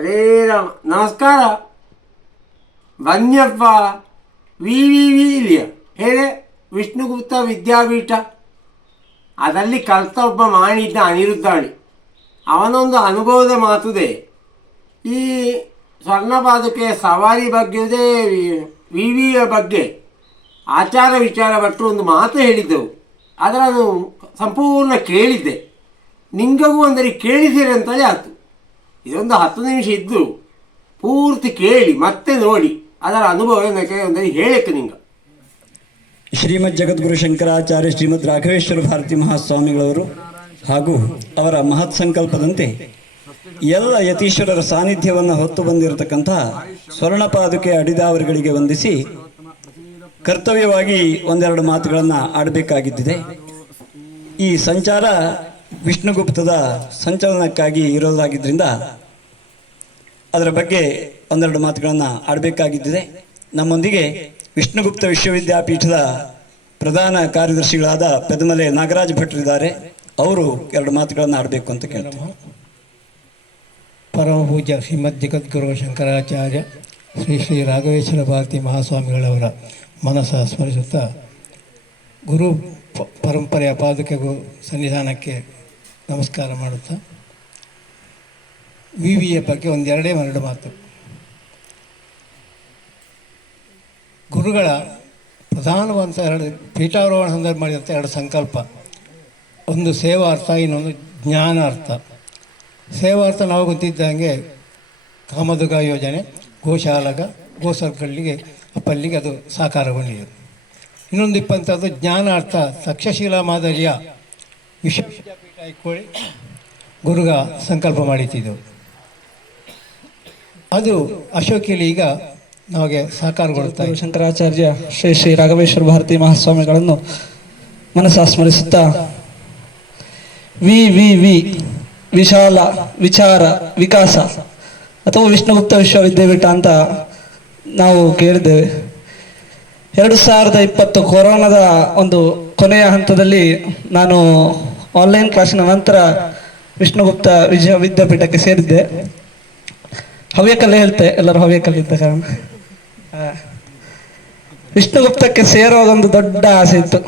ಹರೇ ರಾಮ. ನಮಸ್ಕಾರ. ಬನ್ಯಪ್ಪ. ವಿ ಇಲ್ಲಿಯ ಹೇಳೆ ವಿಷ್ಣುಗುಪ್ತ ವಿದ್ಯಾಪೀಠ. ಅದರಲ್ಲಿ ಕಲಿತ ಒಬ್ಬ ಮಾಡಿದ್ದ ಅನಿರುದ್ಧಾಣಿ. ಅವನೊಂದು ಅನುಭವದ ಮಾತುದೆ. ಈ ಸ್ವರ್ಣಪಾದುಕೆಯ ಸವಾರಿ ಬಗ್ಗೆದೇ ವಿವಿಯ ಬಗ್ಗೆ ಆಚಾರ ವಿಚಾರ ಭಟ್ರು ಒಂದು ಮಾತು ಹೇಳಿದ್ದೆವು. ಅದನ್ನು ಸಂಪೂರ್ಣ ಕೇಳಿದ್ದೆ. ನಿಂಗಗೂ ಅಂದರೆ ಕೇಳಿಸಿರಿ ಅಂತಲೇ ಆಯಿತು. ಇದೊಂದು 10 ನಿಮಿಷ ಇದ್ದು ಪೂರ್ತಿ ಕೇಳಿ ಮತ್ತೆ ನೋಡಿ ಅದರ ಅನುಭವ ಏನಕ್ಕೆ ಅಂದರೆ ಹೇಳಕ್ಕೆ ನಿಂಗೆ. ಶ್ರೀಮದ್ ಜಗದ್ಗುರು ಶಂಕರಾಚಾರ್ಯ ಶ್ರೀಮದ್ ರಾಘವೇಶ್ವರ ಭಾರತಿ ಮಹಾಸ್ವಾಮಿಗಳವರು ಹಾಗೂ ಅವರ ಮಹತ್ ಸಂಕಲ್ಪದಂತೆ ಎಲ್ಲ ಯತೀಶ್ವರರ ಸಾನ್ನಿಧ್ಯವನ್ನು ಹೊತ್ತು ಬಂದಿರತಕ್ಕಂಥ ಸ್ವರ್ಣಪಾದುಕೆ ಅಡಿದಾವರುಗಳಿಗೆ ವಂದಿಸಿ ಕರ್ತವ್ಯವಾಗಿ ಒಂದೆರಡು ಮಾತುಗಳನ್ನು ಆಡಬೇಕಾಗಿದ್ದಿದೆ. ಈ ಸಂಚಾರ ವಿಷ್ಣುಗುಪ್ತದ ಸಂಚಲನಕ್ಕಾಗಿ ಇರೋದಾಗಿದ್ದರಿಂದ ಅದರ ಬಗ್ಗೆ ಒಂದೆರಡು ಮಾತುಗಳನ್ನು ಆಡಬೇಕಾಗಿದ್ದಿದೆ. ನಮ್ಮೊಂದಿಗೆ ವಿಷ್ಣುಗುಪ್ತ ವಿಶ್ವವಿದ್ಯಾಪೀಠದ ಪ್ರಧಾನ ಕಾರ್ಯದರ್ಶಿಗಳಾದ ಪೆದಮಲೆ ನಾಗರಾಜ್ ಭಟ್ರಿದ್ದಾರೆ. ಅವರು ಎರಡು ಮಾತುಗಳನ್ನು ಆಡಬೇಕು ಅಂತ ಕೇಳ್ತಾರೆ. ಪರಮ ಪೂಜ್ಯ ಶ್ರೀಮದ್ ಜಗದ್ಗುರು ಶಂಕರಾಚಾರ್ಯ ಶ್ರೀ ಶ್ರೀ ರಾಘವೇಶ್ವರ ಭಾರತಿ ಮಹಾಸ್ವಾಮಿಗಳವರ ಮನಸ್ಸ ಸ್ಮರಿಸುತ್ತಾ ಗುರು ಪರಂಪರೆಯ ಪಾದುಕೆಗೂ ಸನ್ನಿಧಾನಕ್ಕೆ ನಮಸ್ಕಾರ ಮಾಡುತ್ತಾ ವಿವಿಯ ಬಗ್ಗೆ ಒಂದೆರಡು ಮಾತು. ಗುರುಗಳ ಪ್ರಧಾನವಂತ ಎರಡು ಪೀಠಾರೋಹಣ ಸಂದರ್ಭ ಮಾಡಿದಂಥ ಎರಡು ಸಂಕಲ್ಪ, ಒಂದು ಸೇವಾರ್ಥ, ಇನ್ನೊಂದು ಜ್ಞಾನಾರ್ಥ. ಸೇವಾರ್ಥ ನಾವು ಗೊತ್ತಿದ್ದಂಗೆ ಕಾಮದುಗ ಯೋಜನೆ, ಗೋಶಾಲಗ, ಗೋಸರ್ಗಲ್ಲಿಗೆ ಅಪ್ಪಲ್ಲಿಗೆ ಅದು ಸಾಕಾರಗೊಂಡಿದೆ. ಇನ್ನೊಂದು ಇಪ್ಪಂಥದ್ದು ಜ್ಞಾನಾರ್ಥ, ತಕ್ಷಶಿಲಾ ಮಾದರಿಯ ವಿಶ್ವವಿದ್ಯಾಪೀಠ ಇಟ್ಕೊಳ್ಳಿ ಗುರುಗ ಸಂಕಲ್ಪ ಮಾಡಿತಿದ್ದೆವು. ಅದು ಅಶೋಕಿಲಿ ಈಗ ನಮಗೆ ಸಾಕಾರಗೊಳ್ತಾ ಇದೆ. ಶಂಕರಾಚಾರ್ಯ ಶ್ರೀ ಶ್ರೀ ರಾಘವೇಶ್ವರ ಭಾರತಿ ಮಹಾಸ್ವಾಮಿಗಳನ್ನು ಮನಸ್ಸಾ ಸ್ಮರಿಸುತ್ತಾ ವಿ ವಿ ವಿ ವಿಶಾಲ ವಿಚಾರ ವಿಕಾಸ ಅಥವಾ ವಿಷ್ಣುಗುಪ್ತ ವಿಶ್ವವಿದ್ಯಾಪೀಠ ಅಂತ ನಾವು ಕೇಳಿದ್ದೇವೆ. 2020 ಕೊರೋನಾದ ಒಂದು ಕೊನೆಯ ಹಂತದಲ್ಲಿ ನಾನು ಆನ್ಲೈನ್ ಕ್ಲಾಸಿನ ನಂತರ ವಿಷ್ಣುಗುಪ್ತ ವಿಶ್ವವಿದ್ಯಾಪೀಠಕ್ಕೆ ಸೇರಿದ್ದೆ. ಹವ್ಯಕಲೆ ಹೇಳ್ತೆ, ಎಲ್ಲರೂ ಹವ್ಯಕಲೆ ಇದ್ದ ಕಾರಣ ವಿಷ್ಣುಗುಪ್ತಕ್ಕೆ ಸೇರೋದೊಂದು ದೊಡ್ಡ ಆಸೆ ಇತ್ತು.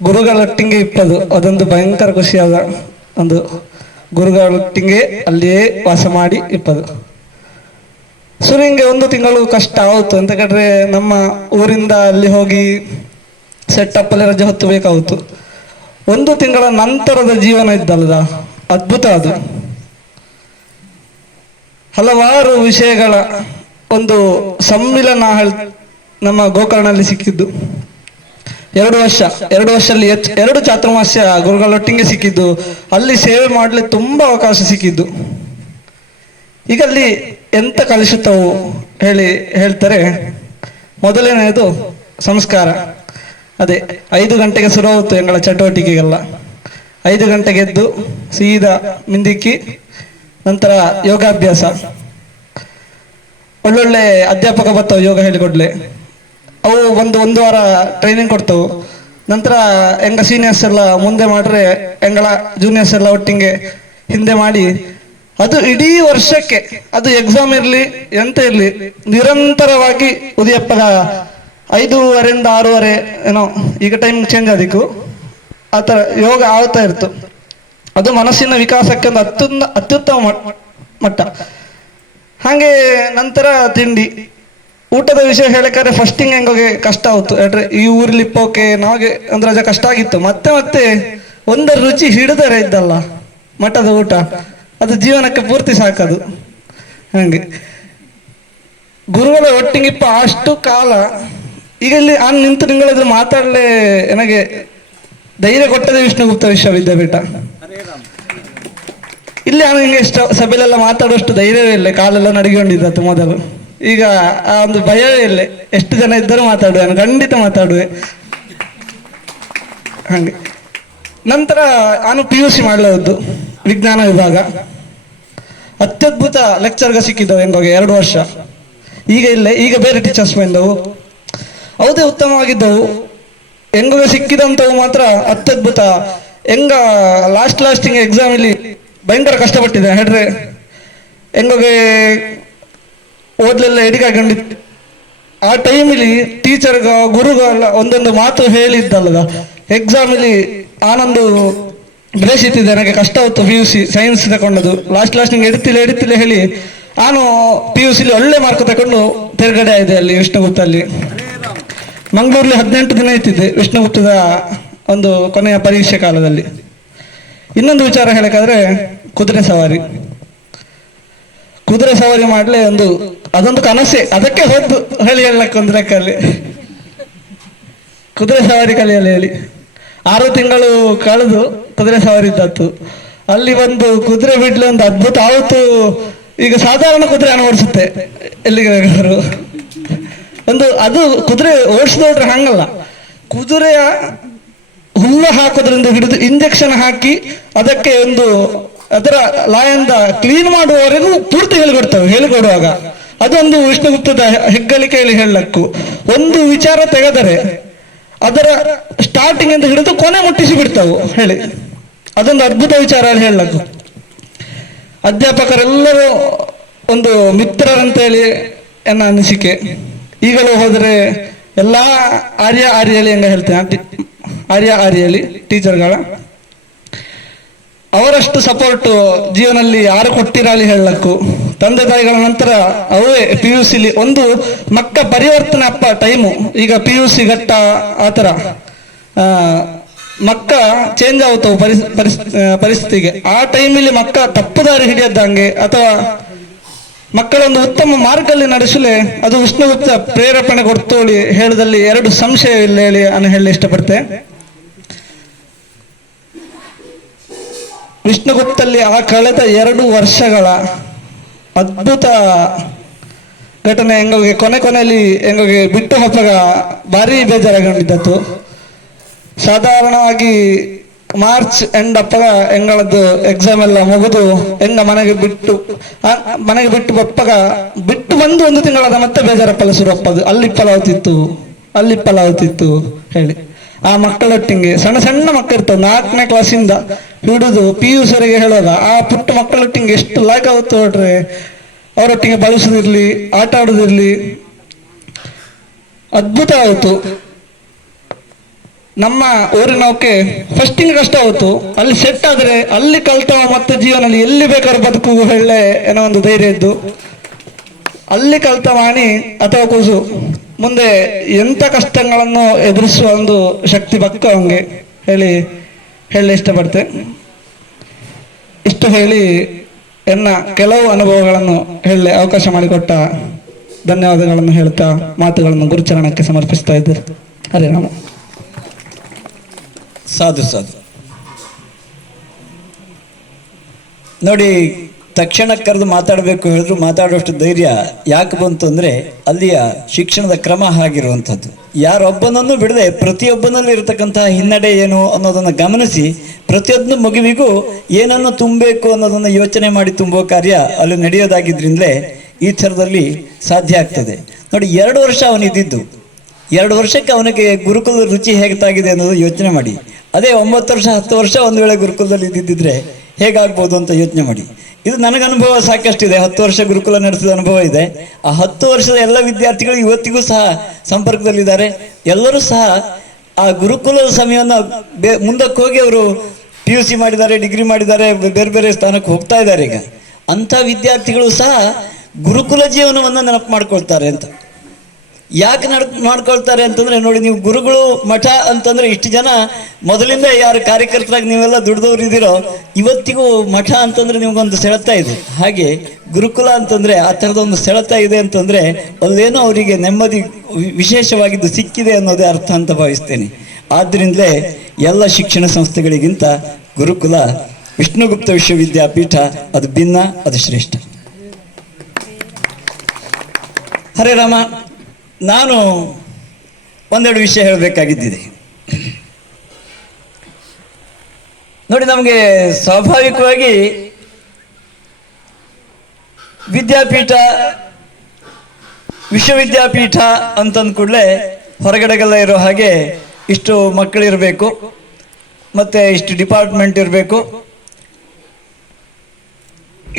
ಗುರುಗಳೊಟ್ಟಿಗೆ ಇಪ್ಪದು ಅದೊಂದು ಭಯಂಕರ ಖುಷಿಯಾದ ಒಂದು. ಗುರುಗಳೊಟ್ಟಿಗೆ ಅಲ್ಲಿಯೇ ವಾಸ ಮಾಡಿ ಇಪ್ಪದು. ಸುರಿಂಗೆ 1 ತಿಂಗಳು ಕಷ್ಟ ಆಯಿತು ಅಂತ ಕೇಳಿದ್ರೆ, ನಮ್ಮ ಊರಿಂದ ಅಲ್ಲಿ ಹೋಗಿ ಸೆಟ್ಟಪ್ಪಲ್ಲಿ ರಜೆ ಹೊತ್ತು ಬೇಕಾಯಿತು. 1 ತಿಂಗಳ ನಂತರದ ಜೀವನ ಇದ್ದಲ್ಲ, ಅದ್ಭುತ ಅದು. ಹಲವಾರು ವಿಷಯಗಳ ಒಂದು ಸಮ್ಮಿಲನ ನಮ್ಮ ಗೋಕರ್ಣಲ್ಲಿ ಸಿಕ್ಕಿದ್ದು. 2 ವರ್ಷದಲ್ಲಿ 2 ಚಾತುರ್ಮಾಸ್ಯ ಗುರುಗಳೊಟ್ಟಿಗೆ ಸಿಕ್ಕಿದ್ದು. ಅಲ್ಲಿ ಸೇವೆ ಮಾಡಲಿಕ್ಕೆ ತುಂಬ ಅವಕಾಶ ಸಿಕ್ಕಿದ್ದು. ಈಗ ಅಲ್ಲಿ ಎಂತ ಕಲಿಸುತ್ತವು ಹೇಳ್ತಾರೆ. ಮೊದಲನೆಯದು ಸಂಸ್ಕಾರ. ಅದೇ 5 ಗಂಟೆಗೆ ಶುರು ಆಯಿತು ಎಂಗಳ ಚಟುವಟಿಕೆಗೆಲ್ಲ. 5 ಗಂಟೆಗೆ ಎದ್ದು ಸೀದಾ ಮಿಂದಿಕ್ಕಿ ನಂತರ ಯೋಗಾಭ್ಯಾಸ. ಒಳ್ಳೊಳ್ಳೆ ಅಧ್ಯಾಪಕ ಬರ್ತಾವೆ ಯೋಗ ಹೇಳಿಕೊಡ್ಲೆ. ಅವು ಒಂದು ವಾರ ಟ್ರೈನಿಂಗ್ ಕೊಡ್ತವು. ನಂತರ ಎಂಗ ಸೀನಿಯರ್ಸ್ ಎಲ್ಲ ಮುಂದೆ ಮಾಡ್ರೆ ಎಂಗಳ ಜೂನಿಯರ್ಸ್ ಎಲ್ಲ ಒಟ್ಟಿಗೆ ಹಿಂದೆ ಮಾಡಿ, ಅದು ಇಡೀ ವರ್ಷಕ್ಕೆ, ಅದು ಎಕ್ಸಾಮ್ ಇರಲಿ ಎಂತ ಇರಲಿ, ನಿರಂತರವಾಗಿ ಉದಯಪ್ಪಗ 5:30 ಇಂದ 6:30 ಏನೋ, ಈಗ ಟೈಮ್ ಚೇಂಜ್ ಆದಿಕ್ಕು, ಆ ಥರ ಯೋಗ ಆಗ್ತಾ ಇರ್ತು. ಅದು ಮನಸ್ಸಿನ ವಿಕಾಸಕ್ಕೆ ಒಂದು ಅತ್ಯುತ್ತಮ ಮಟ್ಟ. ಹಾಗೆ ನಂತರ ತಿಂಡಿ ಊಟದ ವಿಷಯ ಹೇಳಕ್ಕಾದ್ರೆ ಫಸ್ಟಿಂಗ್ ಹೆಂಗೋಗೆ ಕಷ್ಟ ಆಯ್ತು. ಯಾಕ್ರೆ ಈ ಊರಲ್ಲಿ ಇಪ್ಪೋಕೆ ನಮಗೆ ಅಂದ್ರೆ ಅದು ಕಷ್ಟ ಆಗಿತ್ತು. ಮತ್ತೆ ಒಂದರ ರುಚಿ ಹಿಡಿದರೆ ಇದ್ದಲ್ಲ ಮಠದ ಊಟ, ಅದು ಜೀವನಕ್ಕೆ ಪೂರ್ತಿ ಸಾಕದು. ಹಾಗೆ ಗುರುಗಳ ಒಟ್ಟಿಗಿಪ್ಪ ಅಷ್ಟು ಕಾಲ. ಈಗ ಇಲ್ಲಿ ನಿಂತು ನಿಂಗಳಿದ್ರೆ ಮಾತಾಡಲೇ ನನಗೆ ಧೈರ್ಯ ಕೊಟ್ಟದೆ ವಿಷ್ಣುಗುಪ್ತ ವಿಶ್ವವಿದ್ಯಾಪೀಠ. ಇಲ್ಲಿ ಹಿಂಗೆ ಸಭೆಲೆಲ್ಲ ಮಾತಾಡುವಷ್ಟು ಧೈರ್ಯವೇ ಇಲ್ಲ, ಕಾಲೆಲ್ಲ ನಡಗಿಕೊಂಡಿದ್ದು ಮೊದಲು. ಈಗ ಆ ಒಂದು ಭಯವೇ ಇಲ್ಲ. ಎಷ್ಟು ಜನ ಇದ್ದರೂ ಮಾತಾಡುವೆ, ನಾನು ಖಂಡಿತ ಮಾತಾಡುವೆ. ಹಾಗೆ ನಂತರ ನಾನು PUC ಮಾಡಲದ್ದು ವಿಜ್ಞಾನ ವಿಭಾಗ. ಅತ್ಯದ್ಭುತ ಲೆಕ್ಚರ್ಗೆ ಸಿಕ್ಕಿದ್ದವು ಹೆಂಗೋಗೆ 2 ವರ್ಷ. ಈಗ ಇಲ್ಲ, ಈಗ ಬೇರೆ ಟೀಚರ್ಸ್ ಬಂದವು, ಯಾವುದೇ ಉತ್ತಮವಾಗಿದ್ದವು. ಹೆಂಗೋಗೆ ಸಿಕ್ಕಿದಂಥವು ಮಾತ್ರ ಅತ್ಯದ್ಭುತ. ಲಾಸ್ಟಿಂಗ್ ಎಕ್ಸಾಮ್ ಇಲ್ಲಿ ಭಯಂಕರ ಕಷ್ಟಪಟ್ಟಿದ್ದೆ. ಹೇಳ್ರೆ ಹೆಂಗೋಗೆ ಓದ್ಲೆಲ್ಲ ಎಡಿಗಾಕೊಂಡಿತ್ತು. ಆ ಟೈಮಲ್ಲಿ ಟೀಚರ್ಗ ಗುರುಗಳ ಒಂದೊಂದು ಮಾತು ಹೇಳಿದ್ದಲ್ಲದ, ಎಕ್ಸಾಮಲ್ಲಿ ಆನೊಂದು ಬ್ರೇಸ್ ಇತ್ತಿದ್ದೆ, ನನಗೆ ಕಷ್ಟ ಹೊತ್ತು PUC ಸೈನ್ಸ್ ತಗೊಂಡದು. ಲಾಸ್ಟ್ ನಿಂಗೆ ಎಡ್ತಿಲ್ಲ ಹೇಳಿ ನಾನು PUCಲಿ ಒಳ್ಳೆ ಮಾರ್ಕ್ ತಗೊಂಡು ತಿರುಗಡೆ ಆಗಿದೆ ಅಲ್ಲಿ ವಿಷ್ಣುಗುಪ್ತಲ್ಲಿ. ಮಂಗಳೂರಲ್ಲಿ 18 ದಿನ ಇತ್ತಿದ್ದೆ ವಿಷ್ಣುಗುಪ್ತದ ಒಂದು ಕೊನೆಯ ಪರೀಕ್ಷೆ ಕಾಲದಲ್ಲಿ. ಇನ್ನೊಂದು ವಿಚಾರ ಹೇಳಕ್ಕಾದ್ರೆ ಕುದುರೆ ಸವಾರಿ ಮಾಡಲೇ ಅದೊಂದು ಕನಸೆ. ಅದಕ್ಕೆ ಹೋದ್ದು ಹೇಳಕ್ಕೆ ಒಂದು ಲೆಕ್ಕಲ್ಲಿ ಕುದುರೆ ಸವಾರಿ ಕಲಿಯಲ್ಲ ಹೇಳಿ 6 ತಿಂಗಳು ಕಳೆದು ಕುದುರೆ ಸವಾರಿ ಇದ್ದತ್ತು. ಅಲ್ಲಿ ಒಂದು ಕುದುರೆ ಬಿಡ್ಲಿ ಒಂದು ಅದ್ಭುತ ಆವತ್ತು. ಈಗ ಸಾಧಾರಣ ಕುದುರೆ ಓಡಿಸುತ್ತೆ ಎಲ್ಲಿಗೆ ಬೇಕಾದ್ರು. ಅದು ಕುದುರೆ ಓಡಿಸಿದೋಡ್ರೆ ಹಂಗಲ್ಲ, ಕುದುರೆಯ ಹುಲ್ಲು ಹಾಕೋದ್ರಿಂದ ಹಿಡಿದು ಇಂಜೆಕ್ಷನ್ ಹಾಕಿ ಅದಕ್ಕೆ ಅದರ ಲಾಯಿಂದ ಕ್ಲೀನ್ ಮಾಡುವವರೆಗೂ ಪೂರ್ತಿ ಹೇಳಿಕೊಡುವಾಗ ಅದೊಂದು ವಿಷ್ಣುಗುಪ್ತದ ಹೆಗ್ಗಳಿಕೆಯಲ್ಲಿ ಹೇಳಕ್ಕು. ಒಂದು ವಿಚಾರ ತೆಗೆದರೆ ಅದರ ಸ್ಟಾರ್ಟಿಂಗ್ ಅಂತ ಹಿಡಿದು ಕೊನೆ ಮುಟ್ಟಿಸಿ ಬಿಡ್ತಾವು ಹೇಳಿ, ಅದೊಂದು ಅದ್ಭುತ ವಿಚಾರ ಹೇಳಕ್ಕು. ಅಧ್ಯಾಪಕರೆಲ್ಲರೂ ಒಂದು ಮಿತ್ರರಂತೇಳಿ ಎನ್ನ ಅನಿಸಿಕೆ. ಈಗಲೂ ಹೋದರೆ ಎಲ್ಲ ಆರ್ಯಲಿ ಹೆಂಗ ಹೇಳ್ತೇನೆ, ಆರ್ಯಲಿ ಟೀಚರ್ಗಳ ಅವರಷ್ಟು ಸಪೋರ್ಟು ಜೀವನದಲ್ಲಿ ಯಾರು ಕೊಟ್ಟಿರಲಿ ಹೇಳಕ್ಕು. ತಂದೆ ತಾಯಿಗಳ ನಂತರ ಅವೇ PUCಲಿ ಒಂದು ಮಕ್ಕ ಪರಿವರ್ತನೆ ಟೈಮು. ಈಗ PUC ಘಟ್ಟ ಆ ಥರ ಮಕ್ಕ ಚೇಂಜ್ ಆಗುತ್ತವು ಪರಿಸ್ಥಿತಿಗೆ. ಆ ಟೈಮಲ್ಲಿ ಮಕ್ಕ ತಪ್ಪು ದಾರಿ ಹಿಡಿಯದ್ದಂಗೆ ಅಥವಾ ಮಕ್ಕಳೊಂದು ಉತ್ತಮ ಮಾರ್ಗದಲ್ಲಿ ನಡೆಸಲೇ ಅದು ವಿಷ್ಣುಗುಪ್ತ ಪ್ರೇರೇಪಣೆ ಕೊಡ್ತೋಳಿ ಹೇಳದಲ್ಲಿ 2 ಸಂಶಯವಿಲ್ಲ ಹೇಳಿ ನಾನು ಹೇಳಿ ಇಷ್ಟಪಡ್ತೆ. ವಿಷ್ಣುಗುಪ್ತಲ್ಲಿ ಆ ಕಳೆದ 2 ವರ್ಷಗಳ ಅದ್ಭುತ ಘಟನೆ ಹೆಂಗೋಗೆ ಕೊನೆಯಲ್ಲಿ ಹೆಂಗೋಗೆ ಬಿಟ್ಟು ಹಬ್ಬಗ ಭಾರಿ ಬೇಜಾರಾಗಿದ್ದತ್ತು. ಸಾಧಾರಣವಾಗಿ ಮಾರ್ಚ್ ಎಂಡ್ ಅಪ್ಪಗ ಹೆಂಗಳದ್ದು ಎಕ್ಸಾಮ್ ಎಲ್ಲ ಮುಗಿದು ಹೆಂಗ ಮನೆಗೆ ಬಿಟ್ಟು ಬಪ್ಪಗ ಬಿಟ್ಟು ಬಂದು 1 ತಿಂಗಳಾದ ಮತ್ತೆ ಬೇಜಾರಪ್ಪಲ್ಲ ಶುರು ಅಪ್ಪದು. ಅಲ್ಲಿಪ್ಪಲಾಗುತ್ತಿತ್ತು ಹೇಳಿ ಆ ಮಕ್ಕಳೊಟ್ಟಿಗೆ ಸಣ್ಣ ಮಕ್ಕಳು ಇರ್ತವೆ 4ನೇ ಕ್ಲಾಸಿಂದ ಹಿಡಿದು PUC ವರೆಗೆ ಹೇಳುವಾಗ ಆ ಪುಟ್ಟ ಮಕ್ಕಳೊಟ್ಟಿಗೆ ಎಷ್ಟು ಲಾಯ್ಕ್ ಆಗುತ್ತೆ ನೋಡ್ರಿ. ಅವರೊಟ್ಟಿಗೆ ಬಳಸೋದಿರ್ಲಿ, ಆಟ ಆಡೋದಿರ್ಲಿ, ಅದ್ಭುತ ಆಯಿತು. ನಮ್ಮ ಊರಿನವಕ್ಕೆ ಫಸ್ಟಿಂಗ್ ಕಷ್ಟ ಆಯಿತು, ಅಲ್ಲಿ ಸೆಟ್ ಆದರೆ ಅಲ್ಲಿ ಕಲ್ತವ ಮತ್ತೆ ಜೀವನದಲ್ಲಿ ಎಲ್ಲಿ ಬೇಕಾದ್ರೂ ಬದುಕು ಹೇಳೆ ಏನೋ ಒಂದು ಧೈರ್ಯ ಇದ್ದು ಅಲ್ಲಿ ಕಲ್ತ ಮಾಡಿ ಅಥವಾ ಕೂಸು ಮುಂದೆ ಎಂಥ ಕಷ್ಟಗಳನ್ನು ಎದುರಿಸುವ ಒಂದು ಶಕ್ತಿ ಬಕ್ಕ ಅವನಿಗೆ ಹೇಳಿ ಇಷ್ಟಪಡ್ತೆ. ಇಷ್ಟು ಹೇಳಿ ಎನ್ನ ಕೆಲವು ಅನುಭವಗಳನ್ನು ಹೇಳಿ ಅವಕಾಶ ಮಾಡಿಕೊಟ್ಟ ಧನ್ಯವಾದಗಳನ್ನು ಹೇಳ್ತಾ ಮಾತುಗಳನ್ನು ಗುರುಚರಣಕ್ಕೆ ಸಮರ್ಪಿಸ್ತಾ ಇದ್ದಾರೆ. ಹರೇ ರಾಮ. ಸಾಧು ನೋಡಿ, ತಕ್ಷಣ ಕರೆದು ಮಾತಾಡಬೇಕು ಹೇಳಿದ್ರು ಮಾತಾಡುವಷ್ಟು ಧೈರ್ಯ ಯಾಕೆ ಬಂತು ಅಂದರೆ ಅಲ್ಲಿಯ ಶಿಕ್ಷಣದ ಕ್ರಮ ಆಗಿರುವಂಥದ್ದು. ಯಾರೊಬ್ಬನನ್ನು ಬಿಡದೆ ಪ್ರತಿಯೊಬ್ಬನಲ್ಲಿ ಇರತಕ್ಕಂತಹ ಹಿನ್ನಡೆ ಏನು ಅನ್ನೋದನ್ನು ಗಮನಿಸಿ ಪ್ರತಿಯೊಂದು ಮಗುವಿಗೂ ಏನನ್ನು ತುಂಬಬೇಕು ಅನ್ನೋದನ್ನು ಯೋಚನೆ ಮಾಡಿ ತುಂಬುವ ಕಾರ್ಯ ಅಲ್ಲಿ ನಡೆಯೋದಾಗಿದ್ರಿಂದಲೇ ಈ ಥರದಲ್ಲಿ ಸಾಧ್ಯ ಆಗ್ತದೆ. ನೋಡಿ, 2 ವರ್ಷ ಅವನಿದ್ದಿದ್ದು, 2 ವರ್ಷಕ್ಕೆ ಅವನಿಗೆ ಗುರುಕುಲದ ರುಚಿ ಹೇಗಾಗಿದೆ ಅನ್ನೋದು ಯೋಚನೆ ಮಾಡಿ. ಅದೇ 9 ವರ್ಷ 10 ವರ್ಷ ಒಂದು ವೇಳೆ ಗುರುಕುಲದಲ್ಲಿ ಇದ್ದಿದ್ದರೆ ಹೇಗಾಗ್ಬೋದು ಅಂತ ಯೋಚನೆ ಮಾಡಿ. ಇದು ನನಗೆ ಅನುಭವ ಸಾಕಷ್ಟಿದೆ. 10 ವರ್ಷ ಗುರುಕುಲ ನಡೆಸಿದ ಅನುಭವ ಇದೆ. ಆ 10 ವರ್ಷದ ಎಲ್ಲ ವಿದ್ಯಾರ್ಥಿಗಳು ಇವತ್ತಿಗೂ ಸಹ ಸಂಪರ್ಕದಲ್ಲಿದ್ದಾರೆ. ಎಲ್ಲರೂ ಸಹ ಆ ಗುರುಕುಲದ ಸಮಯವನ್ನು ಮುಂದಕ್ಕೆ ಹೋಗಿ ಅವರು PUC ಮಾಡಿದ್ದಾರೆ, ಡಿಗ್ರಿ ಮಾಡಿದ್ದಾರೆ, ಬೇರೆ ಬೇರೆ ಸ್ಥಾನಕ್ಕೆ ಹೋಗ್ತಾ ಇದ್ದಾರೆ. ಈಗ ಅಂಥ ವಿದ್ಯಾರ್ಥಿಗಳು ಸಹ ಗುರುಕುಲ ಜೀವನವನ್ನು ನೆನಪು ಮಾಡ್ಕೊಳ್ತಾರೆ ಅಂತ. ಯಾಕೆ ಮಾಡ್ಕೊಳ್ತಾರೆ ಅಂತಂದ್ರೆ, ನೋಡಿ, ನೀವು ಗುರುಗಳು ಮಠ ಅಂತಂದ್ರೆ ಇಷ್ಟು ಜನ ಮೊದಲಿಂದ ಯಾರು ಕಾರ್ಯಕರ್ತರಾಗಿ ನೀವೆಲ್ಲ ದುಡ್ದವ್ರು ಇದ್ದೀರೋ ಇವತ್ತಿಗೂ ಮಠ ಅಂತಂದ್ರೆ ನಿಮ್ಗೊಂದು ಸೆಳೆತ ಇದೆ. ಹಾಗೆ ಗುರುಕುಲ ಅಂತಂದ್ರೆ ಆ ಥರದೊಂದು ಸೆಳೆತ ಇದೆ ಅಂತಂದ್ರೆ ಅಲ್ಲೇನೋ ಅವರಿಗೆ ನೆಮ್ಮದಿ ವಿಶೇಷವಾಗಿದ್ದು ಸಿಕ್ಕಿದೆ ಅನ್ನೋದೇ ಅರ್ಥ ಅಂತ ಭಾವಿಸ್ತೇನೆ. ಆದ್ರಿಂದಲೇ ಎಲ್ಲ ಶಿಕ್ಷಣ ಸಂಸ್ಥೆಗಳಿಗಿಂತ ಗುರುಕುಲ ವಿಷ್ಣುಗುಪ್ತ ವಿಶ್ವವಿದ್ಯಾಪೀಠ ಅದು ಭಿನ್ನ, ಅದು ಶ್ರೇಷ್ಠ. ಹರೇ ರಾಮ. ನಾನು ಒಂದೆರಡು ವಿಷಯ ಹೇಳಬೇಕಾಗಿದ್ದಿದೆ. ನೋಡಿ, ನಮಗೆ ಸ್ವಾಭಾವಿಕವಾಗಿ ವಿದ್ಯಾಪೀಠ ವಿಶ್ವವಿದ್ಯಾಪೀಠ ಅಂತಂದ ಕೂಡಲೇ ಹೊರಗಡೆಗೆಲ್ಲ ಇರೋ ಹಾಗೆ ಇಷ್ಟು ಮಕ್ಕಳಿರಬೇಕು, ಮತ್ತು ಇಷ್ಟು ಡಿಪಾರ್ಟ್ಮೆಂಟ್ ಇರಬೇಕು,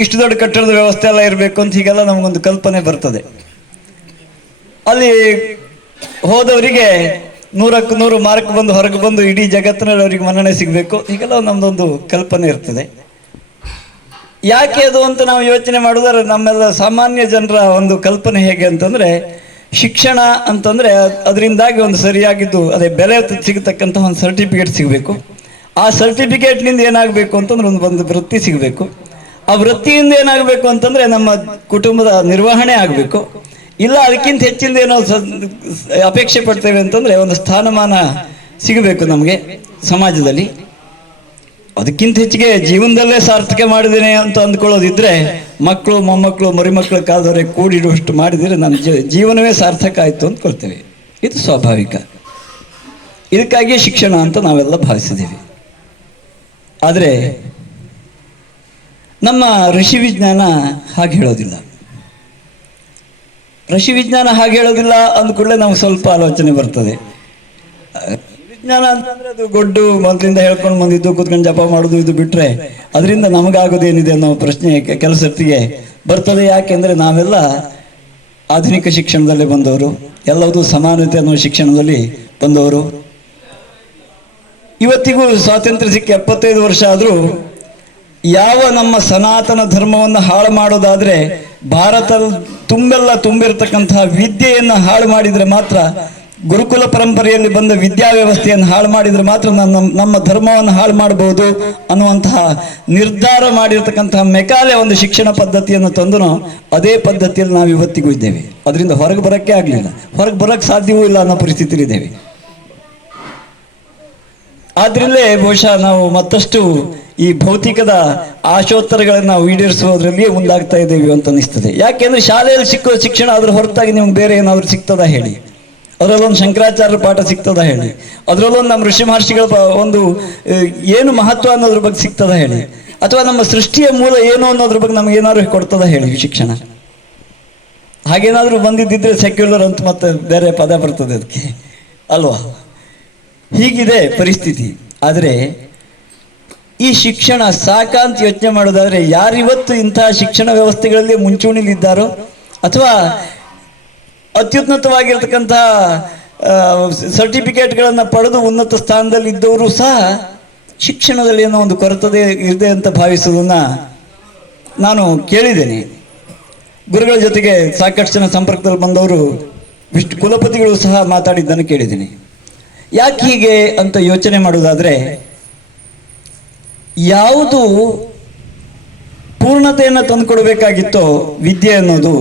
ಇಷ್ಟು ದೊಡ್ಡ ಕಟ್ಟಡದ ವ್ಯವಸ್ಥೆ ಎಲ್ಲ ಇರಬೇಕು ಅಂತ ಹೀಗೆಲ್ಲ ನಮಗೊಂದು ಕಲ್ಪನೆ ಬರ್ತದೆ. ಅಲ್ಲಿ ಹೋದವರಿಗೆ 100ಕ್ಕೆ 100 ಮಾರ್ಕ್ ಬಂದು ಹೊರಗೆ ಬಂದು ಇಡೀ ಜಗತ್ತಿನಲ್ಲಿ ಅವರಿಗೆ ಮನ್ನಣೆ ಸಿಗಬೇಕು, ಹೀಗೆಲ್ಲ ನಮ್ಮದೊಂದು ಕಲ್ಪನೆ ಇರ್ತದೆ. ಯಾಕೆ ಅದು ಅಂತ ನಾವು ಯೋಚನೆ ಮಾಡಿದ್ರೆ ನಮ್ಮೆಲ್ಲ ಸಾಮಾನ್ಯ ಜನರ ಒಂದು ಕಲ್ಪನೆ ಹೇಗೆ ಅಂತಂದರೆ, ಶಿಕ್ಷಣ ಅಂತಂದರೆ ಅದರಿಂದಾಗಿ ಒಂದು ಸರಿಯಾಗಿದ್ದು ಅದೇ ಬೆಲೆ ಸಿಗತಕ್ಕಂಥ ಒಂದು ಸರ್ಟಿಫಿಕೇಟ್ ಸಿಗಬೇಕು. ಆ ಸರ್ಟಿಫಿಕೇಟ್ನಿಂದ ಏನಾಗಬೇಕು ಅಂತಂದ್ರೆ ಒಂದು ವೃತ್ತಿ ಸಿಗಬೇಕು. ಆ ವೃತ್ತಿಯಿಂದ ಏನಾಗಬೇಕು ಅಂತಂದರೆ ನಮ್ಮ ಕುಟುಂಬದ ನಿರ್ವಹಣೆ ಆಗಬೇಕು. ಇಲ್ಲ ಅದಕ್ಕಿಂತ ಹೆಚ್ಚಿಂದ ಏನೋ ಅಪೇಕ್ಷೆ ಪಡ್ತೇವೆ ಅಂತಂದರೆ ಒಂದು ಸ್ಥಾನಮಾನ ಸಿಗಬೇಕು ನಮಗೆ ಸಮಾಜದಲ್ಲಿ. ಅದಕ್ಕಿಂತ ಹೆಚ್ಚಿಗೆ ಜೀವನದಲ್ಲೇ ಸಾರ್ಥಕ ಮಾಡಿದ್ದೇನೆ ಅಂತ ಅಂದ್ಕೊಳ್ಳೋದಿದ್ರೆ ಮಕ್ಕಳು ಮೊಮ್ಮಕ್ಕಳು ಮರಿಮಕ್ಕಳ ಕಾಲದವರೆಗೆ ಕೂಡಿಡುವಷ್ಟು ಮಾಡಿದರೆ ನನ್ನ ಜೀವನವೇ ಸಾರ್ಥಕ ಆಯಿತು ಅಂದ್ಕೊಳ್ತೇವೆ. ಇದು ಸ್ವಾಭಾವಿಕ. ಇದಕ್ಕಾಗಿಯೇ ಶಿಕ್ಷಣ ಅಂತ ನಾವೆಲ್ಲ ಭಾವಿಸಿದ್ದೇವೆ. ಆದರೆ ನಮ್ಮ ಋಷಿ ವಿಜ್ಞಾನ ಹಾಗೆ ಹೇಳೋದಿಲ್ಲ. ಋಷಿ ವಿಜ್ಞಾನ ಹಾಗೆ ಹೇಳೋದಿಲ್ಲ ಅಂದ್ಕೂಡಲೇ ನಮ್ಗೆ ಸ್ವಲ್ಪ ಆಲೋಚನೆ ಬರ್ತದೆ. ವಿಜ್ಞಾನ ಅಂತಂದ್ರೆ ಅದು ಗೊಡ್ಡು ಮೊದಲಿಂದ ಹೇಳ್ಕೊಂಡು ಬಂದಿದ್ದು ಕೂತ್ಕೊಂಡು ಜಪ ಮಾಡೋದು ಇದು ಬಿಟ್ರೆ ಅದರಿಂದ ನಮಗಾಗೋದೇನಿದೆ ಅನ್ನೋ ಪ್ರಶ್ನೆ ಕೆಲಸತ್ತಿಗೆ ಬರ್ತದೆ. ಯಾಕೆಂದ್ರೆ ನಾವೆಲ್ಲ ಆಧುನಿಕ ಶಿಕ್ಷಣದಲ್ಲಿ ಬಂದವರು, ಎಲ್ಲವೂ ಸಮಾನತೆ ಅನ್ನೋ ಶಿಕ್ಷಣದಲ್ಲಿ ಬಂದವರು. ಇವತ್ತಿಗೂ ಸ್ವಾತಂತ್ರ್ಯ ಸಿಕ್ಕಿ 75 ವರ್ಷ ಆದರೂ ಯಾವ ನಮ್ಮ ಸನಾತನ ಧರ್ಮವನ್ನು ಹಾಳು ಮಾಡೋದಾದ್ರೆ ಭಾರತ ತುಂಬಿರ್ತಕ್ಕಂತಹ ವಿದ್ಯೆಯನ್ನು ಹಾಳು ಮಾಡಿದರೆ ಮಾತ್ರ, ಗುರುಕುಲ ಪರಂಪರೆಯಲ್ಲಿ ಬಂದ ವಿದ್ಯಾ ವ್ಯವಸ್ಥೆಯನ್ನು ಹಾಳು ಮಾಡಿದರೆ ಮಾತ್ರ ನಮ್ಮ ಧರ್ಮವನ್ನು ಹಾಳು ಮಾಡಬಹುದು ಅನ್ನುವಂತಹ ನಿರ್ಧಾರ ಮಾಡಿರ್ತಕ್ಕಂತಹ ಮೆಕಾಲೆ ಒಂದು ಶಿಕ್ಷಣ ಪದ್ಧತಿಯನ್ನು ತಂದನೋ ಅದೇ ಪದ್ಧತಿಯಲ್ಲಿ ನಾವು ಇವತ್ತಿಗೂ ಇದ್ದೇವೆ. ಅದರಿಂದ ಹೊರಗೆ ಬರೋಕ್ಕೆ ಆಗಲಿಲ್ಲ, ಹೊರಗೆ ಬರೋಕ್ಕೆ ಸಾಧ್ಯವೂ ಇಲ್ಲ ಅನ್ನೋ ಪರಿಸ್ಥಿತಿಲಿದ್ದೇವೆ. ಆದ್ರಲ್ಲೇ ಬಹುಶಃ ನಾವು ಮತ್ತಷ್ಟು ಈ ಭೌತಿಕದ ಆಶೋತ್ತರಗಳನ್ನು ನಾವು ಈಡೇರಿಸುವುದರಲ್ಲಿಯೇ ಮುಂದಾಗ್ತಾ ಇದ್ದೇವೆ ಅಂತ ಅನಿಸ್ತದೆ. ಯಾಕೆಂದ್ರೆ ಶಾಲೆಯಲ್ಲಿ ಸಿಕ್ಕೋ ಶಿಕ್ಷಣ ಅದ್ರ ಹೊರತಾಗಿ ನಿಮ್ಗೆ ಬೇರೆ ಏನಾದರೂ ಸಿಗ್ತದ ಹೇಳಿ? ಅದರಲ್ಲೊಂದು ಶಂಕರಾಚಾರ್ಯರ ಪಾಠ ಸಿಗ್ತದ ಹೇಳಿ? ಅದರಲ್ಲೊಂದು ನಮ್ಮ ಋಷಿ ಮಹರ್ಷಿಗಳ ಒಂದು ಏನು ಮಹತ್ವ ಅನ್ನೋದ್ರ ಬಗ್ಗೆ ಸಿಗ್ತದ ಹೇಳಿ? ಅಥವಾ ನಮ್ಮ ಸೃಷ್ಟಿಯ ಮೂಲ ಏನು ಅನ್ನೋದ್ರ ಬಗ್ಗೆ ನಮ್ಗೆ ಏನಾದ್ರು ಕೊಡ್ತದ ಹೇಳಿ ಶಿಕ್ಷಣ? ಹಾಗೇನಾದ್ರೂ ಬಂದಿದ್ದಿದ್ರೆ ಸೆಕ್ಯುಲರ್ ಅಂತ ಮತ್ತೆ ಬೇರೆ ಪದ ಬರ್ತದೆ ಅದಕ್ಕೆ ಅಲ್ವಾ? ಹೀಗಿದೆ ಪರಿಸ್ಥಿತಿ. ಆದರೆ ಈ ಶಿಕ್ಷಣ ಸಾಕಂತ ಯೋಚನೆ ಮಾಡೋದಾದ್ರೆ ಯಾರಿವತ್ತು ಇಂತಹ ಶಿಕ್ಷಣ ವ್ಯವಸ್ಥೆಗಳಲ್ಲಿ ಮುಂಚೂಣಿಲಿದ್ದಾರೋ ಅಥವಾ ಅತ್ಯುನ್ನತವಾಗಿರ್ತಕ್ಕಂತಹ ಸರ್ಟಿಫಿಕೇಟ್ಗಳನ್ನು ಪಡೆದು ಉನ್ನತ ಸ್ಥಾನದಲ್ಲಿ ಇದ್ದವರು ಸಹ ಶಿಕ್ಷಣದಲ್ಲಿ ಏನೋ ಒಂದು ಕೊರತೆ ಇದೆ ಅಂತ ಭಾವಿಸೋದನ್ನ ನಾನು ಕೇಳಿದ್ದೇನೆ. ಗುರುಗಳ ಜೊತೆಗೆ ಸಾಕಷ್ಟು ಜನ ಸಂಪರ್ಕದಲ್ಲಿ ಬಂದವರು ಕುಲಪತಿಗಳು ಸಹ ಮಾತಾಡಿದ್ದನ್ನು ಕೇಳಿದ್ದೀನಿ. ಯಾಕೆ ಹೀಗೆ ಅಂತ ಯೋಚನೆ ಮಾಡೋದಾದ್ರೆ, ಯಾವುದು ಪೂರ್ಣತೆಯನ್ನು ತಂದುಕೊಡ್ಬೇಕಾಗಿತ್ತೋ ವಿದ್ಯೆ ಅನ್ನೋದು,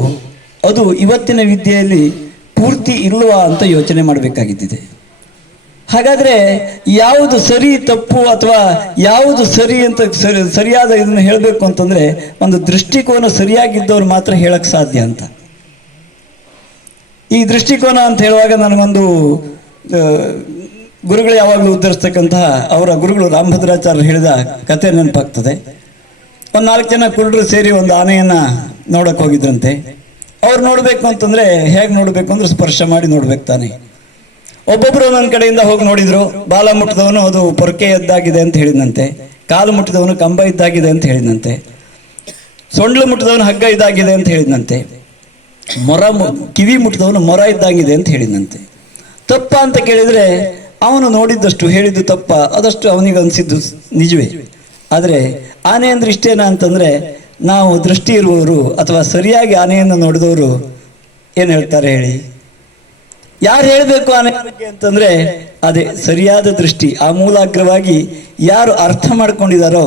ಅದು ಇವತ್ತಿನ ವಿದ್ಯೆಯಲ್ಲಿ ಪೂರ್ತಿ ಇಲ್ವಾ ಅಂತ ಯೋಚನೆ ಮಾಡಬೇಕಾಗಿದ್ದಿದೆ. ಹಾಗಾದ್ರೆ ಯಾವುದು ಸರಿ ತಪ್ಪು ಅಥವಾ ಯಾವುದು ಸರಿ ಅಂತ ಸರಿಯಾದ ಇದನ್ನು ಹೇಳಬೇಕು ಅಂತಂದ್ರೆ ಒಂದು ದೃಷ್ಟಿಕೋನ ಸರಿಯಾಗಿದ್ದವ್ರು ಮಾತ್ರ ಹೇಳಕ್ ಸಾಧ್ಯ ಅಂತ. ಈ ದೃಷ್ಟಿಕೋನ ಅಂತ ಹೇಳುವಾಗ ನನಗೊಂದು ಗುರುಗಳು ಯಾವಾಗಲೂ ಉದ್ಧರಿಸ್ತಕ್ಕಂತಹ ಅವರ ಗುರುಗಳು ರಾಮಭದ್ರಾಚಾರ್ಯರು ಹೇಳಿದ ಕತೆ ನೆನಪಾಗ್ತದೆ. ಒಂದು 4 ಜನ ಕುರುಡರು ಸೇರಿ ಒಂದು ಆನೆಯನ್ನು ನೋಡಕ್ಕೆ ಹೋಗಿದ್ರಂತೆ. ಅವ್ರು ನೋಡಬೇಕು ಅಂತಂದ್ರೆ ಹೇಗೆ ನೋಡಬೇಕು ಅಂದ್ರೆ ಸ್ಪರ್ಶ ಮಾಡಿ ನೋಡ್ಬೇಕು ತಾನೆ. ಒಬ್ಬೊಬ್ಬರು ಒಂದೊಂದು ಕಡೆಯಿಂದ ಹೋಗಿ ನೋಡಿದ್ರು. ಬಾಲ ಮುಟ್ಟಿದವನು ಅದು ಪೊರಕೆ ಎದ್ದಾಗಿದೆ ಅಂತ ಹೇಳಿದಂತೆ, ಕಾಲು ಮುಟ್ಟಿದವನು ಕಂಬ ಇದ್ದಾಗಿದೆ ಅಂತ ಹೇಳಿದಂತೆ, ಸೊಂಡ್ಲು ಮುಟ್ಟಿದವನು ಹಗ್ಗ ಇದ್ದಾಗಿದೆ ಅಂತ ಹೇಳಿದಂತೆ, ಕಿವಿ ಮುಟ್ಟಿದವನು ಮೊರ ಇದ್ದಾಗಿದೆ ಅಂತ ಹೇಳಿದಂತೆ. ತಪ್ಪ ಅಂತ ಕೇಳಿದ್ರೆ ಅವನು ನೋಡಿದ್ದಷ್ಟು ಹೇಳಿದ್ದು ತಪ್ಪ, ಅದಷ್ಟು ಅವನಿಗೆ ಅನಿಸಿದ್ದು ನಿಜವೇ. ಆದರೆ ಆನೆ ಅಂದ್ರೆ ಇಷ್ಟೇನಾ ಅಂತಂದ್ರೆ, ನಾವು ದೃಷ್ಟಿ ಇರುವವರು ಅಥವಾ ಸರಿಯಾಗಿ ಆನೆಯನ್ನು ನೋಡಿದವರು ಏನು ಹೇಳ್ತಾರೆ ಹೇಳಿ? ಯಾರು ಹೇಳಬೇಕು ಆನೆ ಬಗ್ಗೆ ಅಂತಂದ್ರೆ ಅದೇ ಸರಿಯಾದ ದೃಷ್ಟಿ. ಆ ಮೂಲಾಗ್ರವಾಗಿ ಯಾರು ಅರ್ಥ ಮಾಡ್ಕೊಂಡಿದಾರೋ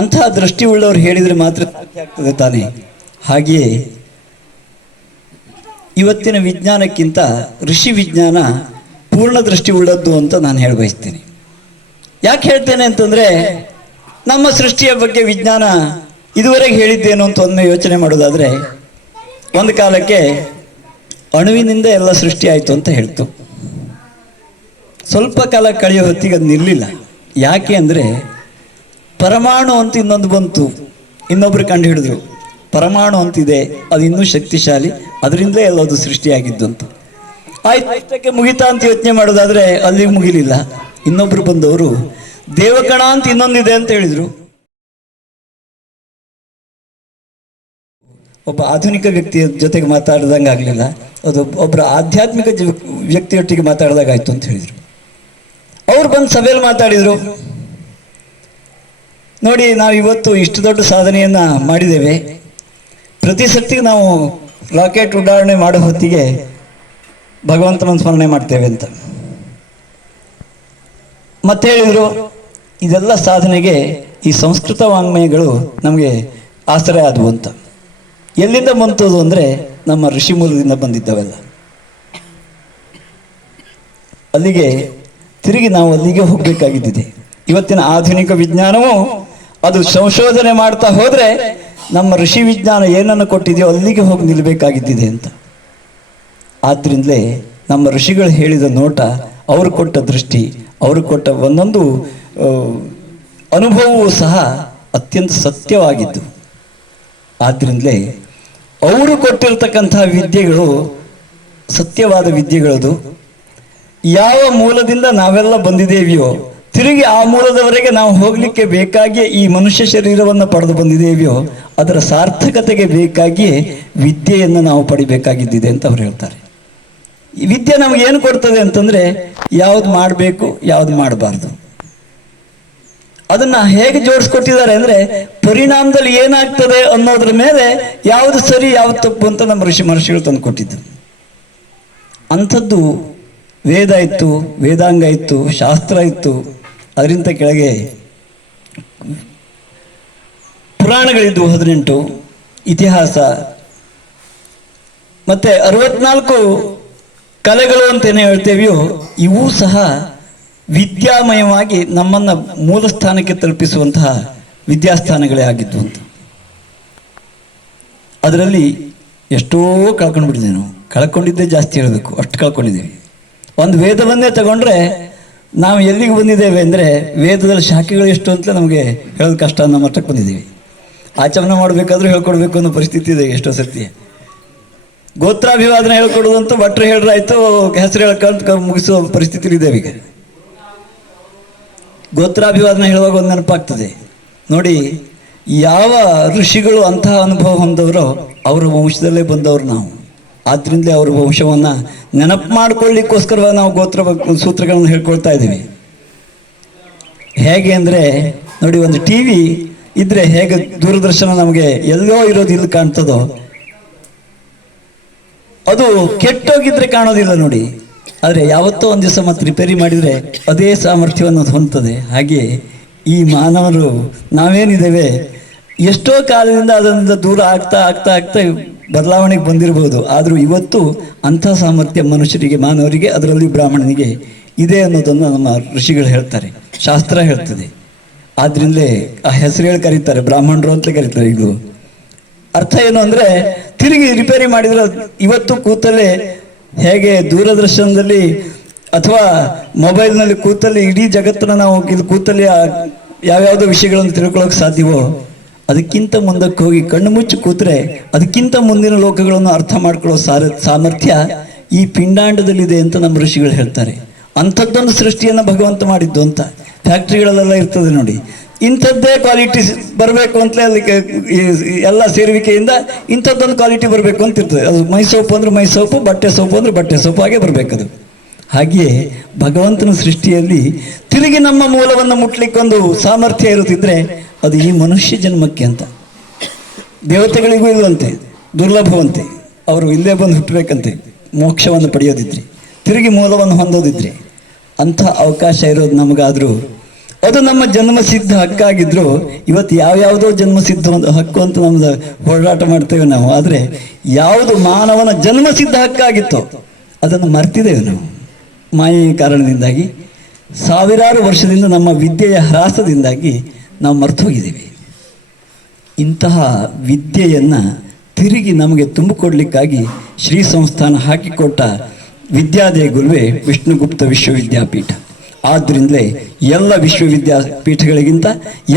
ಅಂತಹ ದೃಷ್ಟಿ ಉಳ್ಳವರು ಹೇಳಿದ್ರೆ ಮಾತ್ರ ಸಾಧ್ಯ ಆಗ್ತದೆ ತಾನೆ. ಹಾಗೆಯೇ ಇವತ್ತಿನ ವಿಜ್ಞಾನಕ್ಕಿಂತ ಋಷಿ ವಿಜ್ಞಾನ ಪೂರ್ಣ ದೃಷ್ಟಿ ಉಳ್ಳದ್ದು ಅಂತ ನಾನು ಹೇಳಬಯಸ್ತೇನೆ. ಯಾಕೆ ಹೇಳ್ತೇನೆ ಅಂತಂದ್ರೆ, ನಮ್ಮ ಸೃಷ್ಟಿಯ ಬಗ್ಗೆ ವಿಜ್ಞಾನ ಇದುವರೆಗೆ ಹೇಳಿದ್ದೇನು ಅಂತ ಒಮ್ಮೆ ಯೋಚನೆ ಮಾಡೋದಾದ್ರೆ, ಒಂದು ಕಾಲಕ್ಕೆ ಅಣುವಿನಿಂದ ಎಲ್ಲ ಸೃಷ್ಟಿ ಆಯಿತು ಅಂತ ಹೇಳ್ತು. ಸ್ವಲ್ಪ ಕಾಲ ಕಳೆಯೋ ಹೊತ್ತಿಗೆ ಅದು ನಿಲ್ಲಿಲ್ಲ. ಯಾಕೆ ಅಂದರೆ ಪರಮಾಣು ಅಂತ ಇನ್ನೊಂದು ಬಂತು, ಇನ್ನೊಬ್ರು ಕಂಡು ಹಿಡಿದ್ರು. ಪರಮಾಣು ಅಂತಿದೆ, ಅದು ಇನ್ನೂ ಶಕ್ತಿಶಾಲಿ, ಅದರಿಂದಲೇ ಎಲ್ಲದು ಸೃಷ್ಟಿಯಾಗಿದ್ದು ಅಂತ ಆಯ್ತು. ಅಷ್ಟಕ್ಕೆ ಮುಗಿತಾ ಅಂತ ಯೋಚನೆ ಮಾಡೋದಾದ್ರೆ ಅಲ್ಲಿಗೆ ಮುಗಿಲಿಲ್ಲ. ಇನ್ನೊಬ್ರು ಬಂದವರು ದೇವಕಣ ಅಂತ ಇನ್ನೊಂದಿದೆ ಅಂತ ಹೇಳಿದ್ರು. ಒಬ್ಬ ಆಧುನಿಕ ವ್ಯಕ್ತಿಯ ಜೊತೆಗೆ ಮಾತಾಡ್ದಂಗೆ ಆಗಲಿಲ್ಲ, ಅದು ಒಬ್ಬರ ಆಧ್ಯಾತ್ಮಿಕ ವ್ಯಕ್ತಿಯೊಟ್ಟಿಗೆ ಮಾತಾಡಿದಾಗ ಆಯಿತು ಅಂತ ಹೇಳಿದರು. ಅವ್ರು ಬಂದು ಸಭೆಯಲ್ಲಿ ಮಾತಾಡಿದರು. ನೋಡಿ, ನಾವು ಇವತ್ತು ಇಷ್ಟು ದೊಡ್ಡ ಸಾಧನೆಯನ್ನು ಮಾಡಿದ್ದೇವೆ. ಪ್ರತಿ ಸತಿಗೆ ನಾವು ರಾಕೆಟ್ ಉಡಾವಣೆ ಮಾಡೋ ಹೊತ್ತಿಗೆ ಭಗವಂತನ ಸ್ಮರಣೆ ಮಾಡ್ತೇವೆ ಅಂತ ಮತ್ತೆ ಹೇಳಿದರು. ಇದೆಲ್ಲ ಸಾಧನೆಗೆ ಈ ಸಂಸ್ಕೃತ ವಾಂಗ್ಮಯಗಳು ನಮಗೆ ಆಶ್ರಯ ಆದವು ಅಂತ. ಎಲ್ಲಿಂದ ಬಂತದು ಅಂದರೆ ನಮ್ಮ ಋಷಿ ಮೂಲದಿಂದ ಬಂದಿದ್ದವೆಲ್ಲ. ಅಲ್ಲಿಗೆ ತಿರುಗಿ ನಾವು ಅಲ್ಲಿಗೆ ಹೋಗಬೇಕಾಗಿದ್ದಿದೆ. ಇವತ್ತಿನ ಆಧುನಿಕ ವಿಜ್ಞಾನವು ಅದು ಸಂಶೋಧನೆ ಮಾಡ್ತಾ ಹೋದರೆ ನಮ್ಮ ಋಷಿ ವಿಜ್ಞಾನ ಏನನ್ನು ಕೊಟ್ಟಿದೆಯೋ ಅಲ್ಲಿಗೆ ಹೋಗಿ ನಿಲ್ಲಬೇಕಾಗಿದ್ದಿದೆ ಅಂತ. ಆದ್ದರಿಂದಲೇ ನಮ್ಮ ಋಷಿಗಳು ಹೇಳಿದ ನೋಟ, ಅವರು ಕೊಟ್ಟ ದೃಷ್ಟಿ, ಅವರು ಕೊಟ್ಟ ಒಂದೊಂದು ಅನುಭವವೂ ಸಹ ಅತ್ಯಂತ ಸತ್ಯವಾಗಿದ್ದು. ಆದ್ದರಿಂದಲೇ ಅವರು ಕೊಟ್ಟಿರ್ತಕ್ಕಂಥ ವಿದ್ಯೆಗಳು ಸತ್ಯವಾದ ವಿದ್ಯೆಗಳದು. ಯಾವ ಮೂಲದಿಂದ ನಾವೆಲ್ಲ ಬಂದಿದ್ದೇವೆಯೋ ತಿರುಗಿ ಆ ಮೂಲದವರೆಗೆ ನಾವು ಹೋಗಲಿಕ್ಕೆ ಬೇಕಾಗಿಯೇ ಈ ಮನುಷ್ಯ ಶರೀರವನ್ನು ಪಡೆದು ಬಂದಿದ್ದೇವೆಯೋ ಅದರ ಸಾರ್ಥಕತೆಗೆ ಬೇಕಾಗಿಯೇ ವಿದ್ಯೆಯನ್ನು ನಾವು ಪಡಿಬೇಕಾಗಿದ್ದಿದೆ ಅಂತ ಅವ್ರು ಹೇಳ್ತಾರೆ. ಈ ವಿದ್ಯೆ ನಮ್ಗೆ ಏನು ಕೊಡ್ತದೆ ಅಂತಂದ್ರೆ, ಯಾವ್ದು ಮಾಡಬೇಕು ಯಾವ್ದು ಮಾಡಬಾರ್ದು ಅದನ್ನ ಹೇಗೆ ಜೋಡಿಸ್ಕೊಟ್ಟಿದ್ದಾರೆ ಅಂದ್ರೆ, ಪರಿಣಾಮದಲ್ಲಿ ಏನಾಗ್ತದೆ ಅನ್ನೋದ್ರ ಮೇಲೆ ಯಾವುದು ಸರಿ ಯಾವ್ದು ತಪ್ಪು ಅಂತ ನಮ್ಮ ಮಹರ್ಷಿಗಳು ತಂದು ಕೊಟ್ಟಿದ್ದು. ಅಂಥದ್ದು ವೇದ ಇತ್ತು, ವೇದಾಂಗ ಇತ್ತು, ಶಾಸ್ತ್ರ ಇತ್ತು. ಅದರಿಂದ ಕೆಳಗೆ ಪುರಾಣಗಳಿದ್ದು 18, ಇತಿಹಾಸ, ಮತ್ತೆ 64 ಕಲೆಗಳು ಅಂತೇನು ಹೇಳ್ತೇವೆಯೋ ಇವು ಸಹ ವಿದ್ಯಾಮಯವಾಗಿ ನಮ್ಮನ್ನು ಮೂಲ ಸ್ಥಾನಕ್ಕೆ ತಲುಪಿಸುವಂತಹ ವಿದ್ಯಾಸ್ಥಾನಗಳೇ ಆಗಿದ್ದು ಅಂತ. ಅದರಲ್ಲಿ ಎಷ್ಟೋ ಕಳ್ಕೊಂಡ್ಬಿಟ್ಟಿದ್ದೇವೆ ನಾವು. ಕಳ್ಕೊಂಡಿದ್ದೇ ಜಾಸ್ತಿ ಹೇಳಬೇಕು, ಅಷ್ಟು ಕಳ್ಕೊಂಡಿದ್ದೀವಿ. ಒಂದು ವೇದವನ್ನೇ ತಗೊಂಡ್ರೆ ನಾವು ಎಲ್ಲಿಗೆ ಬಂದಿದ್ದೇವೆ ಅಂದರೆ, ವೇದದಲ್ಲಿ ಶಾಖೆಗಳು ಎಷ್ಟು ಅಂತ ನಮಗೆ ಹೇಳೋದು ಕಷ್ಟ ಅನ್ನೋ ಮಟ್ಟಕ್ಕೆ ಬಂದಿದ್ದೀವಿ. ಆಚಮನ ಮಾಡಬೇಕಾದ್ರೂ ಹೇಳ್ಕೊಡ್ಬೇಕು ಅನ್ನೋ ಪರಿಸ್ಥಿತಿ ಇದೆ ಎಷ್ಟೋ ಸರ್ತಿ. ಗೋತ್ರಾಭಿವಾದನ ಹೇಳ್ಕೊಡೋದಂತೂ ಭಟ್ರು ಹೇಳ್ರಾಯ್ತು, ಹೆಸರು ಹೇಳ್ಕೊಂತ ಮುಗಿಸೋ ಪರಿಸ್ಥಿತಿಲಿ ಇದ್ದೇವೆ ಈಗ. ಗೋತ್ರಾಭಿವಾದನ ಹೇಳುವಾಗ ಒಂದು ನೆನಪಾಗ್ತದೆ ನೋಡಿ, ಯಾವ ಋಷಿಗಳು ಅಂತಹ ಅನುಭವ ಹೊಂದವರೋ ಅವರ ವಂಶದಲ್ಲೇ ಬಂದವರು ನಾವು. ಆದ್ರಿಂದಲೇ ಅವ್ರ ವಂಶವನ್ನು ನೆನಪು ಮಾಡ್ಕೊಳ್ಳಿಕ್ಕೋಸ್ಕರವಾಗಿ ನಾವು ಗೋತ್ರ ಸೂತ್ರಗಳನ್ನು ಹೇಳ್ಕೊಳ್ತಾ ಇದ್ದೀವಿ. ಹೇಗೆ ಅಂದರೆ ನೋಡಿ, ಒಂದು ಟಿ ವಿ ಇದ್ರೆ ಹೇಗೆ ದೂರದರ್ಶನ ನಮಗೆ ಎಲ್ಲೋ ಇರೋದು ಇಲ್ಲಿ ಕಾಣ್ತದೋ, ಅದು ಕೆಟ್ಟೋಗಿದ್ರೆ ಕಾಣೋದಿಲ್ಲ ನೋಡಿ. ಆದರೆ ಯಾವತ್ತೋ ಒಂದು ದಿವಸ ಮತ್ತೆ ರಿಪೇರಿ ಮಾಡಿದರೆ ಅದೇ ಸಾಮರ್ಥ್ಯವನ್ನು ಹೊಂದ್ತದೆ. ಹಾಗೆ ಈ ಮಾನವರು ನಾವೇನಿದ್ದೇವೆ ಎಷ್ಟೋ ಕಾಲದಿಂದ ಅದರಿಂದ ದೂರ ಆಗ್ತಾ ಆಗ್ತಾ ಆಗ್ತಾ ಬದಲಾವಣೆಗೆ ಬಂದಿರಬಹುದು. ಆದರೂ ಇವತ್ತು ಅಂಥ ಸಾಮರ್ಥ್ಯ ಮನುಷ್ಯರಿಗೆ, ಮಾನವರಿಗೆ, ಅದರಲ್ಲಿ ಬ್ರಾಹ್ಮಣನಿಗೆ ಇದೆ ಅನ್ನೋದನ್ನು ನಮ್ಮ ಋಷಿಗಳು ಹೇಳ್ತಾರೆ, ಶಾಸ್ತ್ರ ಹೇಳ್ತದೆ. ಆದ್ರಿಂದಲೇ ಆ ಹೆಸರು ಹೇಳಿ ಕರೀತಾರೆ, ಬ್ರಾಹ್ಮಣರು ಅಂತ ಕರೀತಾರೆ. ಇದು ಅರ್ಥ ಏನು ಅಂದರೆ, ತಿರುಗಿ ರಿಪೇರಿ ಮಾಡಿದ್ರೆ ಇವತ್ತು ಕೂತಲ್ಲೇ ಹೇಗೆ ದೂರದರ್ಶನದಲ್ಲಿ ಅಥವಾ ಮೊಬೈಲ್ನಲ್ಲಿ ಕೂತಲ್ಲಿ ಇಡೀ ಜಗತ್ತನ್ನು ನಾವು ಇಲ್ಲಿ ಕೂತಲ್ಲಿ ಯಾವ್ಯಾವುದೋ ವಿಷಯಗಳನ್ನು ತಿಳ್ಕೊಳ್ಳೋಕೆ ಸಾಧ್ಯವೋ, ಅದಕ್ಕಿಂತ ಮುಂದಕ್ಕೆ ಹೋಗಿ ಕಣ್ಣು ಮುಚ್ಚಿ ಕೂತ್ರೆ ಅದಕ್ಕಿಂತ ಮುಂದಿನ ಲೋಕಗಳನ್ನು ಅರ್ಥ ಮಾಡ್ಕೊಳ್ಳೋ ಸಾಮರ್ಥ್ಯ ಈ ಪಿಂಡಾಂಡದಲ್ಲಿದೆ ಅಂತ ನಮ್ಮ ಋಷಿಗಳು ಹೇಳ್ತಾರೆ. ಅಂಥದ್ದೊಂದು ಸೃಷ್ಟಿಯನ್ನು ಭಗವಂತ ಮಾಡಿದ್ದು ಅಂತ. ಫ್ಯಾಕ್ಟ್ರಿಗಳಲ್ಲೆಲ್ಲ ಇರ್ತದೆ ನೋಡಿ, ಇಂಥದ್ದೇ ಕ್ವಾಲಿಟಿ ಬರಬೇಕು ಅಂತಲೇ ಅದಕ್ಕೆ ಎಲ್ಲ ಸೇರುವಿಕೆಯಿಂದ ಇಂಥದ್ದೊಂದು ಕ್ವಾಲಿಟಿ ಬರಬೇಕು ಅಂತ ಇರ್ತದೆ. ಅದು ಮೈ ಸೋಪು ಅಂದ್ರೆ ಮೈ ಸೋಪು, ಬಟ್ಟೆ ಸೋಪು ಅಂದ್ರೆ ಬಟ್ಟೆ ಸೋಪು, ಹಾಗೆ ಬರಬೇಕದು. ಹಾಗೆಯೇ ಭಗವಂತನ ಸೃಷ್ಟಿಯಲ್ಲಿ ತಿರುಗಿ ನಮ್ಮ ಮೂಲವನ್ನು ಮುಟ್ಲಿಕ್ಕೊಂದು ಸಾಮರ್ಥ್ಯ ಇರುತ್ತಿದ್ರೆ ಅದು ಈ ಮನುಷ್ಯ ಜನ್ಮಕ್ಕೆ ಅಂತ. ದೇವತೆಗಳಿಗೂ ಇಲ್ಲವಂತೆ, ದುರ್ಲಭವಂತೆ. ಅವರು ಇಲ್ಲೇ ಬಂದು ಹುಟ್ಟಬೇಕಂತೆ ಮೋಕ್ಷವನ್ನು ಪಡೆಯೋದಿದ್ರೆ, ತಿರುಗಿ ಮೂಲವನ್ನು ಹೊಂದೋದಿದ್ರೆ. ಅಂಥ ಅವಕಾಶ ಇರೋದು ನಮಗಾದರೂ ಅದು ನಮ್ಮ ಜನ್ಮಸಿದ್ಧ ಹಕ್ಕಾಗಿದ್ರು ಇವತ್ತು ಯಾವ್ಯಾವುದೋ ಜನ್ಮಸಿದ್ಧ ಒಂದು ಹಕ್ಕು ಅಂತ ನಮ್ದು ಹೋರಾಟ ಮಾಡ್ತೇವೆ ನಾವು. ಆದರೆ ಯಾವುದು ಮಾನವನ ಜನ್ಮಸಿದ್ಧ ಹಕ್ಕಾಗಿತ್ತೋ ಅದನ್ನು ಮರ್ತಿದ್ದೇವೆ ನಾವು ಮಾಯೆಯ ಕಾರಣದಿಂದಾಗಿ. ಸಾವಿರಾರು ವರ್ಷದಿಂದ ನಮ್ಮ ವಿದ್ಯೆಯ ಹ್ರಾಸದಿಂದಾಗಿ ನಾವು ಮರ್ತು ಹೋಗಿದ್ದೀವಿ. ಇಂತಹ ವಿದ್ಯೆಯನ್ನು ತಿರುಗಿ ನಮಗೆ ತುಂಬಿಕೊಡ್ಲಿಕ್ಕಾಗಿ ಶ್ರೀ ಸಂಸ್ಥಾನ ಹಾಕಿಕೊಟ್ಟ ವಿದ್ಯಾದೇಗುರುವೇ ವಿಷ್ಣುಗುಪ್ತ ವಿಶ್ವವಿದ್ಯಾಪೀಠ. ಆದ್ದರಿಂದಲೇ ಎಲ್ಲ ವಿಶ್ವವಿದ್ಯಾಪೀಠಗಳಿಗಿಂತ,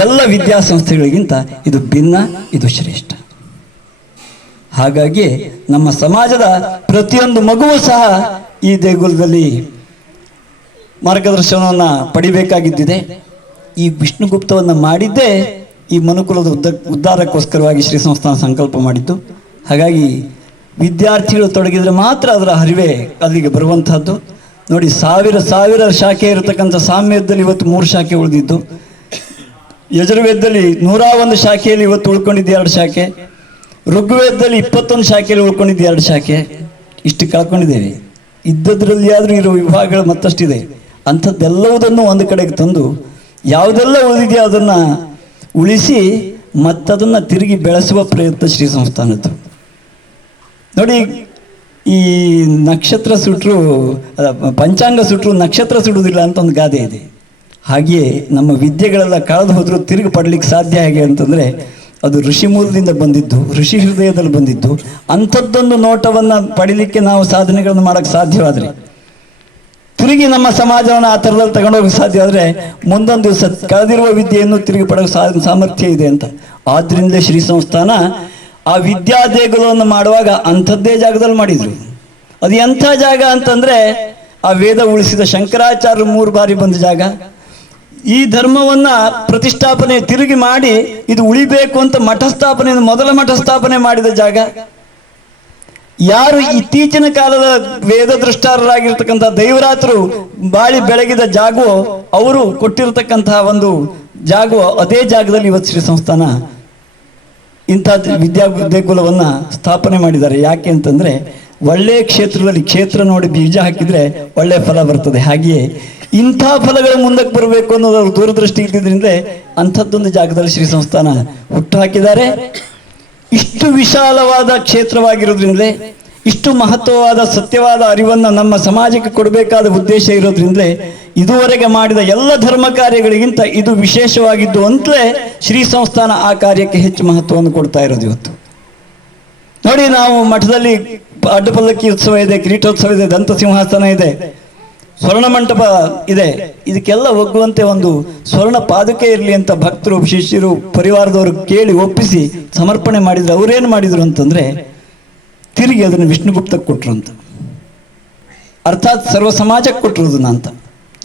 ಎಲ್ಲ ವಿದ್ಯಾಸಂಸ್ಥೆಗಳಿಗಿಂತ ಇದು ಭಿನ್ನ, ಇದು ಶ್ರೇಷ್ಠ. ಹಾಗಾಗಿ ನಮ್ಮ ಸಮಾಜದ ಪ್ರತಿಯೊಂದು ಮಗುವು ಸಹ ಈ ದೇಗುಲದಲ್ಲಿ ಮಾರ್ಗದರ್ಶನವನ್ನು ಪಡಿಬೇಕಾಗಿದ್ದಿದೆ. ಈ ವಿಷ್ಣುಗುಪ್ತವನ್ನು ಮಾಡಿದ್ದೇ ಈ ಮನುಕುಲದ ಉದ್ಧಾರಕ್ಕೋಸ್ಕರವಾಗಿ ಶ್ರೀ ಸಂಸ್ಥಾನ ಸಂಕಲ್ಪ ಮಾಡಿದ್ದು. ಹಾಗಾಗಿ ವಿದ್ಯಾರ್ಥಿಗಳು ತೊಡಗಿದರೆ ಮಾತ್ರ ಅದರ ಹರಿವೆ ಅಲ್ಲಿಗೆ ಬರುವಂತಹದ್ದು. ನೋಡಿ, ಸಾವಿರ ಸಾವಿರ ಶಾಖೆ ಇರತಕ್ಕಂಥ ಸಾಮ್ಯದಲ್ಲಿ ಇವತ್ತು 3 ಶಾಖೆ ಉಳಿದಿದ್ದು, ಯಜುರ್ವೇದದಲ್ಲಿ 101 ಶಾಖೆಯಲ್ಲಿ ಇವತ್ತು ಉಳ್ಕೊಂಡಿದ್ದು 2 ಶಾಖೆ, ಋಗ್ವೇದದಲ್ಲಿ 21 ಶಾಖೆಯಲ್ಲಿ ಉಳ್ಕೊಂಡಿದ್ದು 2 ಶಾಖೆ. ಇಷ್ಟು ಕಳ್ಕೊಂಡಿದ್ದೇವೆ. ಇದ್ದದ್ರಲ್ಲಿ ಆದರೂ ಇರೋ ವಿಭಾಗಗಳು ಮತ್ತಷ್ಟಿದೆ. ಅಂಥದ್ದೆಲ್ಲವುದನ್ನು ಒಂದು ಕಡೆಗೆ ತಂದು ಯಾವುದೆಲ್ಲ ಉಳಿದಿದೆಯೋ ಅದನ್ನು ಉಳಿಸಿ ಮತ್ತದನ್ನು ತಿರುಗಿ ಬೆಳೆಸುವ ಪ್ರಯತ್ನ ಶ್ರೀ ಸಂಸ್ಥಾನದ್ದು. ನೋಡಿ, ಈ ನಕ್ಷತ್ರ ಸುಟ್ಟರು, ಪಂಚಾಂಗ ಸುಟ್ಟರು ನಕ್ಷತ್ರ ಸುಡುವುದಿಲ್ಲ ಅಂತ ಒಂದು ಗಾದೆ ಇದೆ. ಹಾಗೆಯೇ ನಮ್ಮ ವಿದ್ಯೆಗಳೆಲ್ಲ ಕಳೆದು ಹೋದರೂ ತಿರುಗಿ ಪಡಲಿಕ್ಕೆ ಸಾಧ್ಯ ಹೇಗೆ ಅಂತಂದರೆ ಅದು ಋಷಿ ಮೂಲದಿಂದ ಬಂದಿದ್ದು, ಋಷಿ ಹೃದಯದಲ್ಲಿ ಬಂದಿದ್ದು. ಅಂಥದ್ದೊಂದು ನೋಟವನ್ನು ಪಡೀಲಿಕ್ಕೆ ನಾವು ಸಾಧನೆಗಳನ್ನು ಮಾಡೋಕ್ಕೆ ಸಾಧ್ಯವಾದರೆ, ತಿರುಗಿ ನಮ್ಮ ಸಮಾಜವನ್ನು ಆ ಥರದಲ್ಲಿ ತಗೊಂಡೋಗಕ್ಕೆ ಸಾಧ್ಯ ಆದರೆ ಮುಂದೊಂದು ದಿವಸ ಕಳೆದಿರುವ ವಿದ್ಯೆಯನ್ನು ತಿರುಗಿ ಪಡೆಯುವ ಸಾಮರ್ಥ್ಯ ಇದೆ ಅಂತ. ಆದ್ದರಿಂದಲೇ ಶ್ರೀ ಸಂಸ್ಥಾನ ಆ ವಿದ್ಯಾ ದೇಗುಲವನ್ನು ಮಾಡುವಾಗ ಅಂಥದ್ದೇ ಜಾಗದಲ್ಲಿ ಮಾಡಿದರು. ಅದು ಎಂಥ ಜಾಗ ಅಂತಂದರೆ, ಆ ವೇದ ಉಳಿಸಿದ ಶಂಕರಾಚಾರ್ಯರು 3 ಬಾರಿ ಬಂದ ಜಾಗ. ಈ ಧರ್ಮವನ್ನು ಪ್ರತಿಷ್ಠಾಪನೆ ತಿರುಗಿ ಮಾಡಿ ಇದು ಉಳಿಬೇಕು ಅಂತ ಮಠ ಸ್ಥಾಪನೆಯನ್ನು ಮೊದಲ ಮಠ ಸ್ಥಾಪನೆ ಮಾಡಿದ ಜಾಗ. ಯಾರು ಇತ್ತೀಚಿನ ಕಾಲದ ವೇದ ದೃಷ್ಟಾರರಾಗಿರ್ತಕ್ಕಂಥ ದೈವರಾತರು ಬಾಳಿ ಬೆಳಗಿದ ಜಾಗವೋ ಅವರು ಕೊಟ್ಟಿರತಕ್ಕಂತಹ ಒಂದು ಜಾಗವೋ ಅದೇ ಜಾಗದಲ್ಲಿ ಇವತ್ತು ಶ್ರೀ ಸಂಸ್ಥಾನ ಇಂಥ ವಿದ್ಯಾ ದೇಗುಲವನ್ನು ಸ್ಥಾಪನೆ ಮಾಡಿದ್ದಾರೆ. ಯಾಕೆ ಅಂತಂದರೆ, ಒಳ್ಳೆಯ ಕ್ಷೇತ್ರದಲ್ಲಿ ಕ್ಷೇತ್ರ ನೋಡಿ ಬೀಜ ಹಾಕಿದರೆ ಒಳ್ಳೆಯ ಫಲ ಬರ್ತದೆ. ಹಾಗೆಯೇ ಇಂಥ ಫಲಗಳು ಮುಂದಕ್ಕೆ ಬರಬೇಕು ಅನ್ನೋದು ಅವರು ದೂರದೃಷ್ಟಿ ಇದ್ದಿದ್ದರಿಂದ ಅಂಥದ್ದೊಂದು ಜಾಗದಲ್ಲಿ ಶ್ರೀ ಸಂಸ್ಥಾನ ಹುಟ್ಟು ಹಾಕಿದ್ದಾರೆ. ಇಷ್ಟು ವಿಶಾಲವಾದ ಕ್ಷೇತ್ರವಾಗಿರೋದ್ರಿಂದಲೇ, ಇಷ್ಟು ಮಹತ್ವವಾದ ಸತ್ಯವಾದ ಅರಿವನ್ನು ನಮ್ಮ ಸಮಾಜಕ್ಕೆ ಕೊಡಬೇಕಾದ ಉದ್ದೇಶ ಇರೋದ್ರಿಂದಲೇ ಇದುವರೆಗೆ ಮಾಡಿದ ಎಲ್ಲ ಧರ್ಮ ಕಾರ್ಯಗಳಿಗಿಂತ ಇದು ವಿಶೇಷವಾಗಿದ್ದು ಅಂತಲೇ ಶ್ರೀ ಸಂಸ್ಥಾನ ಆ ಕಾರ್ಯಕ್ಕೆ ಹೆಚ್ಚು ಮಹತ್ವವನ್ನು ಕೊಡ್ತಾ ಇರೋದು ಇವತ್ತು. ನೋಡಿ, ನಾವು ಮಠದಲ್ಲಿ ಅಡ್ಡಪಲ್ಲಕ್ಕಿ ಉತ್ಸವ ಇದೆ, ಕಿರೀಟೋತ್ಸವ ಇದೆ, ದಂತ ಸಿಂಹಾಸನ ಇದೆ, ಸ್ವರ್ಣ ಮಂಟಪ ಇದೆ. ಇದಕ್ಕೆಲ್ಲ ಒಗ್ಗುವಂತೆ ಒಂದು ಸ್ವರ್ಣ ಪಾದುಕೆ ಇರಲಿ ಅಂತ ಭಕ್ತರು, ಶಿಷ್ಯರು, ಪರಿವಾರದವರು ಕೇಳಿ ಒಪ್ಪಿಸಿ ಸಮರ್ಪಣೆ ಮಾಡಿದ್ರು. ಅವರೇನು ಮಾಡಿದ್ರು ಅಂತಂದರೆ, ತಿರುಗಿ ಅದನ್ನು ವಿಷ್ಣುಗುಪ್ತಕ್ಕೆ ಕೊಟ್ಟರು ಅಂತ. ಅರ್ಥಾತ್ ಸರ್ವ ಸಮಾಜಕ್ಕೆ ಕೊಟ್ಟಿರೋದನ್ನ ಅಂತ.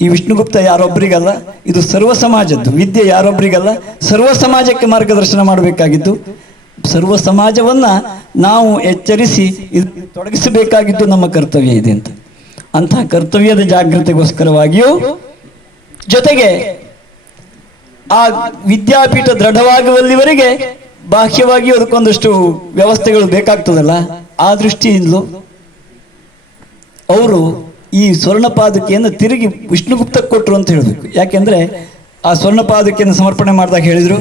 ಈ ವಿಷ್ಣುಗುಪ್ತ ಯಾರೊಬ್ಬರಿಗಲ್ಲ, ಇದು ಸರ್ವ ಸಮಾಜದ್ದು ವಿದ್ಯೆ. ಯಾರೊಬ್ಬರಿಗಲ್ಲ, ಸರ್ವ ಸಮಾಜಕ್ಕೆ ಮಾರ್ಗದರ್ಶನ ಮಾಡಬೇಕಾಗಿದ್ದು, ಸರ್ವ ಸಮಾಜವನ್ನು ನಾವು ಎಚ್ಚರಿಸಿ ತೊಡಗಿಸಬೇಕಾಗಿದ್ದು ನಮ್ಮ ಕರ್ತವ್ಯ ಇದೆ ಅಂತ. ಅಂತಹ ಕರ್ತವ್ಯದ ಜಾಗೃತಿಗೋಸ್ಕರವಾಗಿಯೂ ಜೊತೆಗೆ ಆ ವಿದ್ಯಾಪೀಠ ದೃಢವಾಗುವಲ್ಲಿವರೆಗೆ ಬಾಹ್ಯವಾಗಿ ಅದಕ್ಕೊಂದಷ್ಟು ವ್ಯವಸ್ಥೆಗಳು ಬೇಕಾಗ್ತದಲ್ಲ, ಆ ದೃಷ್ಟಿಯಿಂದಲೂ ಅವರು ಈ ಸ್ವರ್ಣಪಾದುಕೆಯನ್ನು ತಿರುಗಿ ವಿಷ್ಣುಗುಪ್ತಕ್ಕೆ ಕೊಟ್ಟರು ಅಂತ ಹೇಳಬೇಕು. ಯಾಕೆಂದರೆ ಆ ಸ್ವರ್ಣಪಾದುಕೆಯನ್ನು ಸಮರ್ಪಣೆ ಮಾಡಿದಾಗ ಹೇಳಿದರು,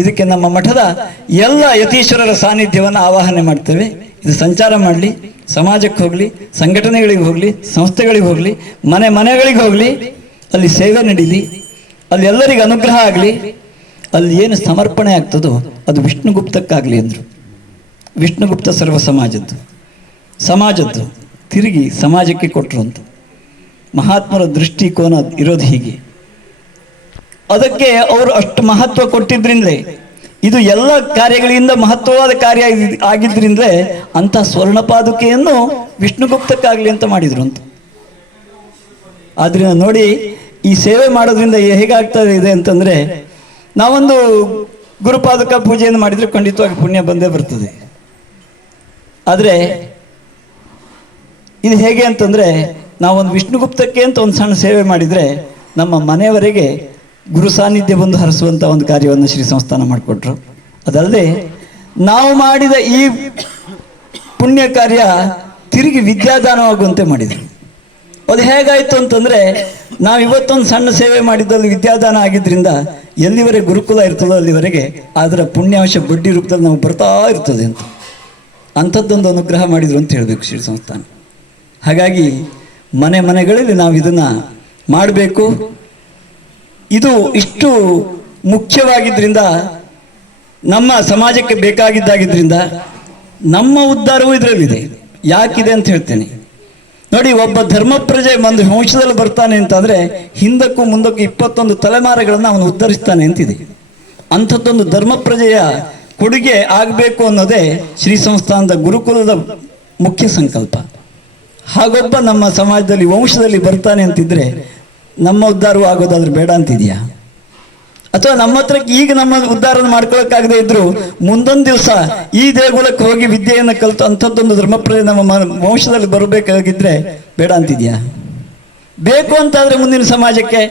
ಇದಕ್ಕೆ ನಮ್ಮ ಮಠದ ಎಲ್ಲ ಯತೀಶ್ವರರ ಸಾನ್ನಿಧ್ಯವನ್ನು ಆವಾಹನೆ ಮಾಡ್ತೇವೆ. ಇದು ಸಂಚಾರ ಮಾಡಲಿ, ಸಮಾಜಕ್ಕೆ ಹೋಗಲಿ, ಸಂಘಟನೆಗಳಿಗೆ ಹೋಗಲಿ, ಸಂಸ್ಥೆಗಳಿಗೆ ಹೋಗಲಿ, ಮನೆಗಳಿಗೆ ಹೋಗಲಿ, ಅಲ್ಲಿ ಸೇವೆ ನಡೀಲಿ, ಅಲ್ಲಿ ಎಲ್ಲರಿಗೂ ಅನುಗ್ರಹ ಆಗಲಿ, ಅಲ್ಲಿ ಏನು ಸಮರ್ಪಣೆ ಆಗ್ತದೋ ಅದು ವಿಷ್ಣುಗುಪ್ತಕ್ಕಾಗಲಿ ಅಂದರು. ವಿಷ್ಣುಗುಪ್ತ ಸರ್ವ ಸಮಾಜದ್ದು ತಿರುಗಿ ಸಮಾಜಕ್ಕೆ ಕೊಟ್ಟರು ಅಂತ. ಮಹಾತ್ಮರ ದೃಷ್ಟಿಕೋನ ಇರೋದು ಹೀಗೆ. ಅದಕ್ಕೆ ಅವರು ಅಷ್ಟು ಮಹತ್ವ ಕೊಟ್ಟಿದ್ರಿಂದಲೇ ಇದು ಎಲ್ಲ ಕಾರ್ಯಗಳಿಂದ ಮಹತ್ವವಾದ ಕಾರ್ಯ ಆಗಿದ್ರಿಂದಲೇ ಅಂಥ ಸ್ವರ್ಣಪಾದುಕೆಯನ್ನು ವಿಷ್ಣುಗುಪ್ತಕ್ಕಾಗಲಿ ಅಂತ ಮಾಡಿದರು ಅಂತ. ಆದ್ರಿಂದ ನೋಡಿ, ಈ ಸೇವೆ ಮಾಡೋದ್ರಿಂದ ಹೇಗಾಗ್ತಾ ಇದೆ ಅಂತಂದರೆ, ನಾವೊಂದು ಗುರುಪಾದುಕ ಪೂಜೆಯನ್ನು ಮಾಡಿದರೆ ಖಂಡಿತವಾಗಿ ಪುಣ್ಯ ಬಂದೇ ಬರ್ತದೆ. ಆದರೆ ಇದು ಹೇಗೆ ಅಂತಂದರೆ, ನಾವೊಂದು ವಿಷ್ಣುಗುಪ್ತಕ್ಕೆ ಅಂತ ಒಂದು ಸಣ್ಣ ಸೇವೆ ಮಾಡಿದರೆ ನಮ್ಮ ಮನೆಯವರೆಗೆ ಗುರು ಸಾನ್ನಿಧ್ಯ ಬಂದು ಹರಿಸುವಂಥ ಒಂದು ಕಾರ್ಯವನ್ನು ಶ್ರೀ ಸಂಸ್ಥಾನ ಮಾಡಿಕೊಟ್ರು. ಅದಲ್ಲದೆ ನಾವು ಮಾಡಿದ ಈ ಪುಣ್ಯ ಕಾರ್ಯ ತಿರುಗಿ ವಿದ್ಯಾದಾನವಾಗುವಂತೆ ಮಾಡಿದರು. ಅದು ಹೇಗಾಯಿತು ಅಂತಂದರೆ, ನಾವು ಇವತ್ತೊಂದು ಸಣ್ಣ ಸೇವೆ ಮಾಡಿದ್ದಲ್ಲಿ ವಿದ್ಯಾದಾನ ಆಗಿದ್ದರಿಂದ ಎಲ್ಲಿವರೆಗೆ ಗುರುಕುಲ ಇರ್ತದೋ ಅಲ್ಲಿವರೆಗೆ ಅದರ ಪುಣ್ಯಾಂಶ ಬಡ್ಡಿ ರೂಪದಲ್ಲಿ ನಾವು ಬರ್ತಾ ಇರ್ತದೆ ಅಂತ. ಅಂಥದ್ದೊಂದು ಅನುಗ್ರಹ ಮಾಡಿದರು ಅಂತ ಹೇಳಬೇಕು ಶ್ರೀ ಸಂಸ್ಥಾನ. ಹಾಗಾಗಿ ಮನೆಗಳಲ್ಲಿ ನಾವು ಇದನ್ನು ಮಾಡಬೇಕು. ಇದು ಇಷ್ಟು ಮುಖ್ಯವಾಗಿದ್ದರಿಂದ, ನಮ್ಮ ಸಮಾಜಕ್ಕೆ ಬೇಕಾಗಿದ್ದಾಗಿದ್ದರಿಂದ ನಮ್ಮ ಉದ್ಧಾರವೂ ಇದರಲ್ಲಿದೆ. ಯಾಕಿದೆ ಅಂತ ಹೇಳ್ತೇನೆ ನೋಡಿ. ಒಬ್ಬ ಧರ್ಮಪ್ರಜೆ ಒಂದು ವಂಶದಲ್ಲಿ ಬರ್ತಾನೆ ಅಂತಂದರೆ ಹಿಂದಕ್ಕೂ ಮುಂದಕ್ಕೂ 21 ತಲೆಮಾರುಗಳನ್ನು ಅವನು ಉದ್ಧರಿಸ್ತಾನೆ ಅಂತಿದೆ. ಅಂಥದ್ದೊಂದು ಧರ್ಮಪ್ರಜೆಯ ಕೊಡುಗೆ ಆಗಬೇಕು ಅನ್ನೋದೇ ಶ್ರೀ ಸಂಸ್ಥಾನದ ಗುರುಕುಲದ ಮುಖ್ಯ ಸಂಕಲ್ಪ. ಹಾಗೊಬ್ಬ ನಮ್ಮ ಸಮಾಜದಲ್ಲಿ ವಂಶದಲ್ಲಿ ಬರ್ತಾನೆ ಅಂತಿದ್ರೆ ನಮ್ಮ ಉದ್ಧಾರವೂ ಆಗೋದಾದ್ರೆ ಬೇಡ ಅಂತಿದೆಯಾ? ಅಥವಾ ನಮ್ಮ ಹತ್ರ ಈಗ ನಮ್ಮ ಉದ್ಧಾರ ಮಾಡ್ಕೊಳಕ್ಕಾಗದೇ ಇದ್ರು ಮುಂದೊಂದು ದಿವಸ ಈ ದೇಗುಲಕ್ಕೆ ಹೋಗಿ ವಿದ್ಯೆಯನ್ನು ಕಲಿತು ಅಂಥದ್ದೊಂದು ಧರ್ಮಪ್ರಯ ನಮ್ಮ ವಂಶದಲ್ಲಿ ಬರಬೇಕಾಗಿದ್ರೆ ಬೇಡ ಅಂತಿದ್ಯಾ? ಬೇಕು ಅಂತಾದ್ರೆ ಮುಂದಿನ ಸಮಾಜಕ್ಕೆ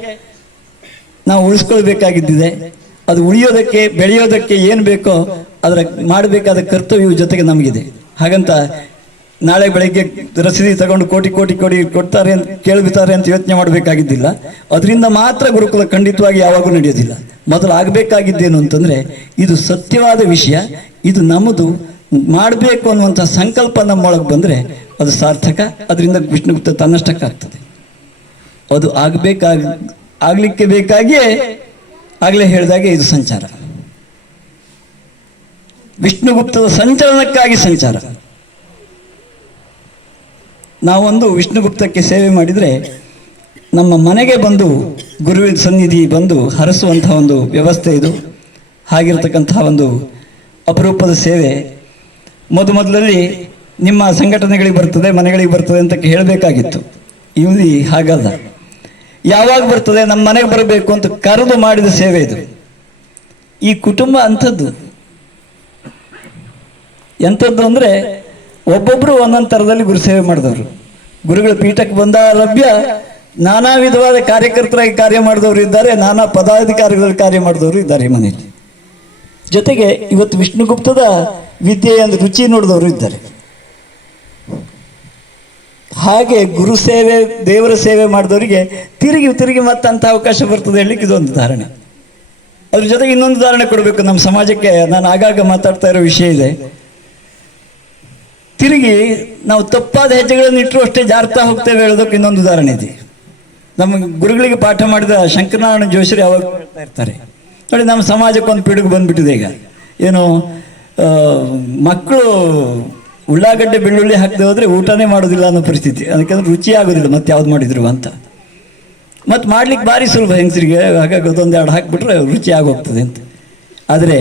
ನಾವು ಉಳಿಸ್ಕೊಳ್ಬೇಕಾಗಿದ್ದಿದೆ. ಅದು ಉಳಿಯೋದಕ್ಕೆ ಬೆಳೆಯೋದಕ್ಕೆ ಏನು ಬೇಕೋ ಅದರ ಮಾಡಬೇಕಾದ ಕರ್ತವ್ಯವು ಜೊತೆಗೆ ನಮಗಿದೆ. ಹಾಗಂತ ನಾಳೆ ಬೆಳಗ್ಗೆ ರಸೀದಿ ತಗೊಂಡು ಕೋಟಿ ಕೋಟಿ ಕೋಟಿ ಕೊಡ್ತಾರೆ ಅಂತ ಕೇಳ್ಬಿತಾರೆ ಅಂತ ಯೋಚನೆ ಮಾಡಬೇಕಾಗಿದ್ದಿಲ್ಲ. ಅದರಿಂದ ಮಾತ್ರ ಗುರುಕುಲ ಖಂಡಿತವಾಗಿ ಯಾವಾಗೂ ನಡೆಯೋದಿಲ್ಲ. ಮೊದಲು ಆಗಬೇಕಾಗಿದ್ದೇನು ಅಂತಂದರೆ, ಇದು ಸತ್ಯವಾದ ವಿಷಯ, ಇದು ನಮ್ಮದು ಮಾಡಬೇಕು ಅನ್ನುವಂಥ ಸಂಕಲ್ಪ ನಮ್ಮೊಳಗೆ ಬಂದರೆ ಅದು ಸಾರ್ಥಕ. ಅದರಿಂದ ವಿಷ್ಣುಗುಪ್ತ ತನ್ನಷ್ಟಕ್ಕಾಗ್ತದೆ. ಅದು ಆಗಲಿಕ್ಕೆ ಬೇಕಾಗಿಯೇ ಆಗಲೇ ಹೇಳಿದಾಗೆ ಇದು ಸಂಚಾರ, ವಿಷ್ಣುಗುಪ್ತದ ಸಂಚಲನಕ್ಕಾಗಿ ಸಂಚಾರ. ನಾವೊಂದು ವಿಷ್ಣುಗುಪ್ತಕ್ಕೆ ಸೇವೆ ಮಾಡಿದರೆ ನಮ್ಮ ಮನೆಗೆ ಬಂದು ಗುರುವಿನ ಸನ್ನಿಧಿ ಬಂದು ಹರಸುವಂತಹ ಒಂದು ವ್ಯವಸ್ಥೆ ಇದು. ಹಾಗಿರ್ತಕ್ಕಂತಹ ಒಂದು ಅಪರೂಪದ ಸೇವೆ ಮೊದಲಲ್ಲಿ ನಿಮ್ಮ ಸಂಘಟನೆಗಳಿಗೆ ಬರ್ತದೆ, ಮನೆಗಳಿಗೆ ಬರ್ತದೆ ಅಂತ ಹೇಳಬೇಕಾಗಿತ್ತು. ಇದು ಹಾಗಲ್ಲ. ಯಾವಾಗ ಬರ್ತದೆ, ನಮ್ಮ ಮನೆಗೆ ಬರಬೇಕು ಅಂತ ಕರೆದು ಮಾಡಿದ ಸೇವೆ ಇದು. ಈ ಕುಟುಂಬ ಅಂಥದ್ದು ಎಂಥದ್ದು ಅಂದರೆ, ಒಬ್ಬೊಬ್ಬರು ಒಂದೊಂದು ಥರದಲ್ಲಿ ಗುರು ಸೇವೆ ಮಾಡಿದವರು. ಗುರುಗಳ ಪೀಠಕ್ಕೆ ಬಂದ ಲಭ್ಯ ನಾನಾ ವಿಧವಾದ ಕಾರ್ಯಕರ್ತರಾಗಿ ಕಾರ್ಯ ಮಾಡಿದವರು ಇದ್ದಾರೆ, ನಾನಾ ಪದಾಧಿಕಾರಿಗಳಲ್ಲಿ ಕಾರ್ಯ ಮಾಡಿದವರು ಇದ್ದಾರೆ ಈ ಮನೆಯಲ್ಲಿ. ಜೊತೆಗೆ ಇವತ್ತು ವಿಷ್ಣುಗುಪ್ತದ ವಿದ್ಯೆಯ ರುಚಿ ನೋಡಿದವರು ಇದ್ದಾರೆ. ಹಾಗೆ ಗುರು ಸೇವೆ, ದೇವರ ಸೇವೆ ಮಾಡಿದವರಿಗೆ ತಿರುಗಿ ಮತ್ತಂಥ ಅವಕಾಶ ಬರ್ತದೆ ಹೇಳಲಿಕ್ಕೆ ಇದೊಂದು ಧಾರಣೆ. ಅದ್ರ ಜೊತೆಗೆ ಇನ್ನೊಂದು ಧಾರಣೆ ಕೊಡಬೇಕು ನಮ್ಮ ಸಮಾಜಕ್ಕೆ. ನಾನು ಆಗಾಗ ಮಾತಾಡ್ತಾ ಇರೋ ವಿಷಯ ಇದೆ. ತಿರುಗಿ ನಾವು ತಪ್ಪಾದ ಹೆಜ್ಜೆಗಳನ್ನು ಇಟ್ಟರು ಅಷ್ಟೇ ಜಾರ್ತಾ ಹೋಗ್ತೇವೆ ಹೇಳೋದಕ್ಕೆ ಇನ್ನೊಂದು ಉದಾಹರಣೆ ಇದೆ. ನಮ್ಮ ಗುರುಗಳಿಗೆ ಪಾಠ ಮಾಡಿದ ಶಂಕರನಾರಾಯಣ ಜೋಶಿರು ಯಾವಾಗ ಹೇಳ್ತಾ ಇರ್ತಾರೆ ನೋಡಿ, ನಮ್ಮ ಸಮಾಜಕ್ಕೆ ಒಂದು ಪಿಡುಗು ಬಂದ್ಬಿಟ್ಟಿದೆ ಈಗ. ಏನು, ಮಕ್ಕಳು ಉಳ್ಳಾಗಡ್ಡೆ ಬೆಳ್ಳುಳ್ಳಿ ಹಾಕದೆ ಹೋದರೆ ಊಟನೇ ಮಾಡೋದಿಲ್ಲ ಅನ್ನೋ ಪರಿಸ್ಥಿತಿ. ಅದಕ್ಕೆ ರುಚಿ ಆಗೋದಿಲ್ಲ ಮತ್ತೆ ಯಾವ್ದು ಮಾಡಿದ್ರು ಅಂತ. ಮತ್ತು ಮಾಡ್ಲಿಕ್ಕೆ ಭಾರಿ ಸುಲಭ ಹೆಂಗಸರಿಗೆ, ಹಾಗಾಗಿ ಅದೊಂದು ಎರಡು ಹಾಕಿಬಿಟ್ರೆ ರುಚಿ ಆಗೋಗ್ತದೆ ಅಂತ. ಆದರೆ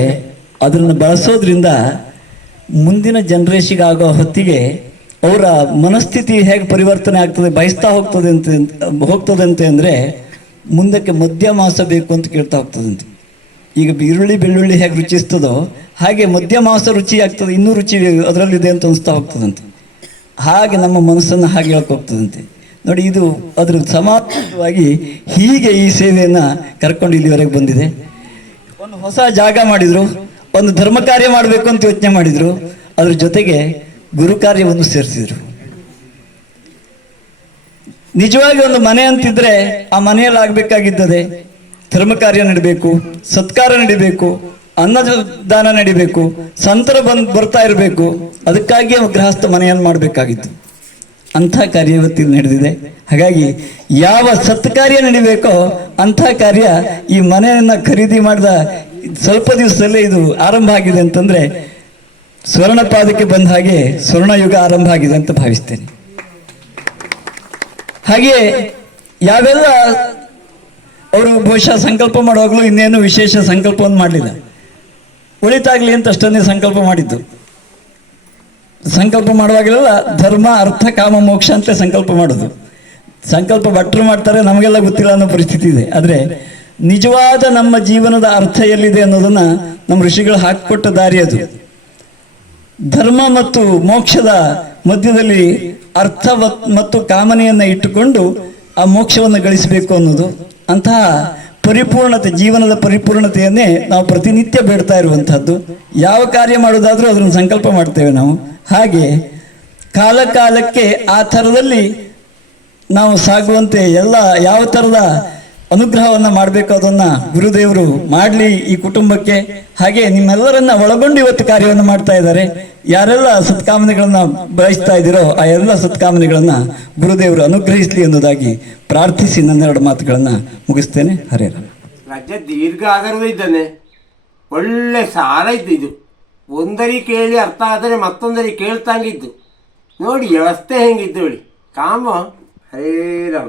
ಅದನ್ನು ಬಳಸೋದ್ರಿಂದ ಮುಂದಿನ ಜನ್ರೇಷನ್ಗೆ ಆಗೋ ಹೊತ್ತಿಗೆ ಅವರ ಮನಸ್ಥಿತಿ ಹೇಗೆ ಪರಿವರ್ತನೆ ಆಗ್ತದೆ, ಬಯಸ್ತಾ ಹೋಗ್ತದಂತೆ ಅಂದರೆ ಮುಂದಕ್ಕೆ ಮಧ್ಯ ಮಾಂಸ ಬೇಕು ಅಂತ ಕೇಳ್ತಾ ಹೋಗ್ತದಂತೆ. ಈಗ ಈರುಳ್ಳಿ ಬೆಳ್ಳುಳ್ಳಿ ಹೇಗೆ ರುಚಿಸ್ತದೋ ಹಾಗೆ ಮಧ್ಯ ಮಾಂಸ ರುಚಿ ಆಗ್ತದೆ, ಇನ್ನೂ ರುಚಿ ಅದರಲ್ಲಿದೆ ಅಂತ ಅನಿಸ್ತಾ ಹೋಗ್ತದಂತೆ. ಹಾಗೆ ನಮ್ಮ ಮನಸ್ಸನ್ನು ಹಾಗೆ ಹೇಳ್ಕೋಗ್ತದಂತೆ. ನೋಡಿ, ಇದು ಅದ್ರ ಸಮಾನವಾಗಿ ಹೀಗೆ ಈ ಸೇವೆಯನ್ನು ಕರ್ಕೊಂಡು ಇಲ್ಲಿವರೆಗೆ ಬಂದಿದೆ. ಒಂದು ಹೊಸ ಜಾಗ ಮಾಡಿದರು, ಒಂದು ಧರ್ಮ ಕಾರ್ಯ ಮಾಡಬೇಕು ಅಂತ ಯೋಚನೆ ಮಾಡಿದರು, ಅದ್ರ ಜೊತೆಗೆ ಗುರು ಕಾರ್ಯವನ್ನು ಸೇರಿಸಿದ್ರು. ನಿಜವಾಗಿ ಒಂದು ಮನೆ ಅಂತಿದ್ರೆ ಆ ಮನೆಯಲ್ಲಿ ಆಗಬೇಕಾಗಿದ್ದದೆ ಧರ್ಮ ಕಾರ್ಯ ನಡಿಬೇಕು, ಸತ್ಕಾರ ನಡಿಬೇಕು, ಅನ್ನದಾನ ನಡಿಬೇಕು, ಸಂತರ ಬರ್ತಾ ಇರಬೇಕು. ಅದಕ್ಕಾಗಿ ಗೃಹಸ್ಥ ಮನೆಯನ್ನು ಮಾಡಬೇಕಾಗಿತ್ತು. ಅಂಥ ಕಾರ್ಯ ಇವತ್ತಿಲ್ಲಿ ನಡೆದಿದೆ. ಹಾಗಾಗಿ ಯಾವ ಸತ್ಕಾರ್ಯ ನಡಿಬೇಕೋ ಅಂಥ ಕಾರ್ಯ ಈ ಮನೆಯನ್ನು ಖರೀದಿ ಮಾಡಿದ ಸ್ವಲ್ಪ ದಿವಸದಲ್ಲೇ ಇದು ಆರಂಭ ಆಗಿದೆ ಅಂತಂದ್ರೆ ಸ್ವರ್ಣ ಪಾದಕ್ಕೆ ಬಂದ ಹಾಗೆ ಸ್ವರ್ಣಯುಗ ಆರಂಭ ಆಗಿದೆ ಅಂತ ಭಾವಿಸ್ತೇನೆ. ಹಾಗೆ ಯಾವೆಲ್ಲ ಅವರು ಬಹುಶಃ ಸಂಕಲ್ಪ ಮಾಡುವಾಗಲೂ ಇನ್ನೇನು ವಿಶೇಷ ಸಂಕಲ್ಪವನ್ನು ಮಾಡಲಿಲ್ಲ, ಒಳಿತಾಗ್ಲಿ ಅಂತ ಅಷ್ಟನ್ನೇ ಸಂಕಲ್ಪ ಮಾಡಿದ್ದು. ಸಂಕಲ್ಪ ಮಾಡುವಾಗಲೆಲ್ಲ ಧರ್ಮ ಅರ್ಥ ಕಾಮ ಮೋಕ್ಷ ಅಂತ ಸಂಕಲ್ಪ ಮಾಡೋದು. ಸಂಕಲ್ಪ ಭಟ್ರು ಮಾಡ್ತಾರೆ, ನಮಗೆಲ್ಲ ಗೊತ್ತಿಲ್ಲ ಅನ್ನೋ ಪರಿಸ್ಥಿತಿ ಇದೆ. ಆದರೆ ನಿಜವಾದ ನಮ್ಮ ಜೀವನದ ಅರ್ಥ ಎಲ್ಲಿದೆ ಅನ್ನೋದನ್ನ ನಮ್ಮ ಋಷಿಗಳು ಹಾಕಿಕೊಟ್ಟ ದಾರಿ ಅದು. ಧರ್ಮ ಮತ್ತು ಮೋಕ್ಷದ ಮಧ್ಯದಲ್ಲಿ ಅರ್ಥ ಮತ್ತು ಕಾಮನೆಯನ್ನು ಇಟ್ಟುಕೊಂಡು ಆ ಮೋಕ್ಷವನ್ನು ಗಳಿಸಬೇಕು ಅನ್ನೋದು. ಅಂತಹ ಪರಿಪೂರ್ಣತೆ, ಜೀವನದ ಪರಿಪೂರ್ಣತೆಯನ್ನೇ ನಾವು ಪ್ರತಿನಿತ್ಯ ಬೇಡ್ತಾ ಇರುವಂತಹದ್ದು. ಯಾವ ಕಾರ್ಯ ಮಾಡೋದಾದ್ರೂ ಅದನ್ನು ಸಂಕಲ್ಪ ಮಾಡ್ತೇವೆ ನಾವು. ಹಾಗೆ ಕಾಲ ಕಾಲಕ್ಕೆ ಆ ಥರದಲ್ಲಿ ನಾವು ಸಾಗುವಂತೆ ಎಲ್ಲ ಯಾವ ಥರದ ಅನುಗ್ರಹವನ್ನು ಮಾಡಬೇಕು ಅದನ್ನು ಗುರುದೇವರು ಮಾಡಲಿ ಈ ಕುಟುಂಬಕ್ಕೆ. ಹಾಗೆ ನಿಮ್ಮೆಲ್ಲರನ್ನ ಒಳಗೊಂಡು ಇವತ್ತು ಕಾರ್ಯವನ್ನು ಮಾಡ್ತಾ ಇದ್ದಾರೆ. ಯಾರೆಲ್ಲ ಸತ್ಕಾಮನೆಗಳನ್ನ ಬಯಸ್ತಾ ಇದ್ದೀರೋ ಆ ಎಲ್ಲ ಸತ್ಕಾಮನೆಗಳನ್ನ ಗುರುದೇವರು ಅನುಗ್ರಹಿಸಲಿ ಅನ್ನೋದಾಗಿ ಪ್ರಾರ್ಥಿಸಿ ನನ್ನೆರಡು ಮಾತುಗಳನ್ನ ಮುಗಿಸ್ತೇನೆ. ಹರೇ ರಾಮ. ರಾಜ್ಯ ದೀರ್ಘ ಆಧಾರವೂ ಇದ್ದಾನೆ, ಒಳ್ಳೆ ಸಾರ ಇದ್ದು. ಇದು ಒಂದರಿ ಕೇಳಿ ಅರ್ಥ ಆದರೆ ಮತ್ತೊಂದರಿ ಕೇಳ್ತಂಗಿದ್ದು ನೋಡಿ ವ್ಯವಸ್ಥೆ ಹೆಂಗಿದ್ದು ಹೇಳಿ. ಕಾಮ ಹರೇ ರಾಮ.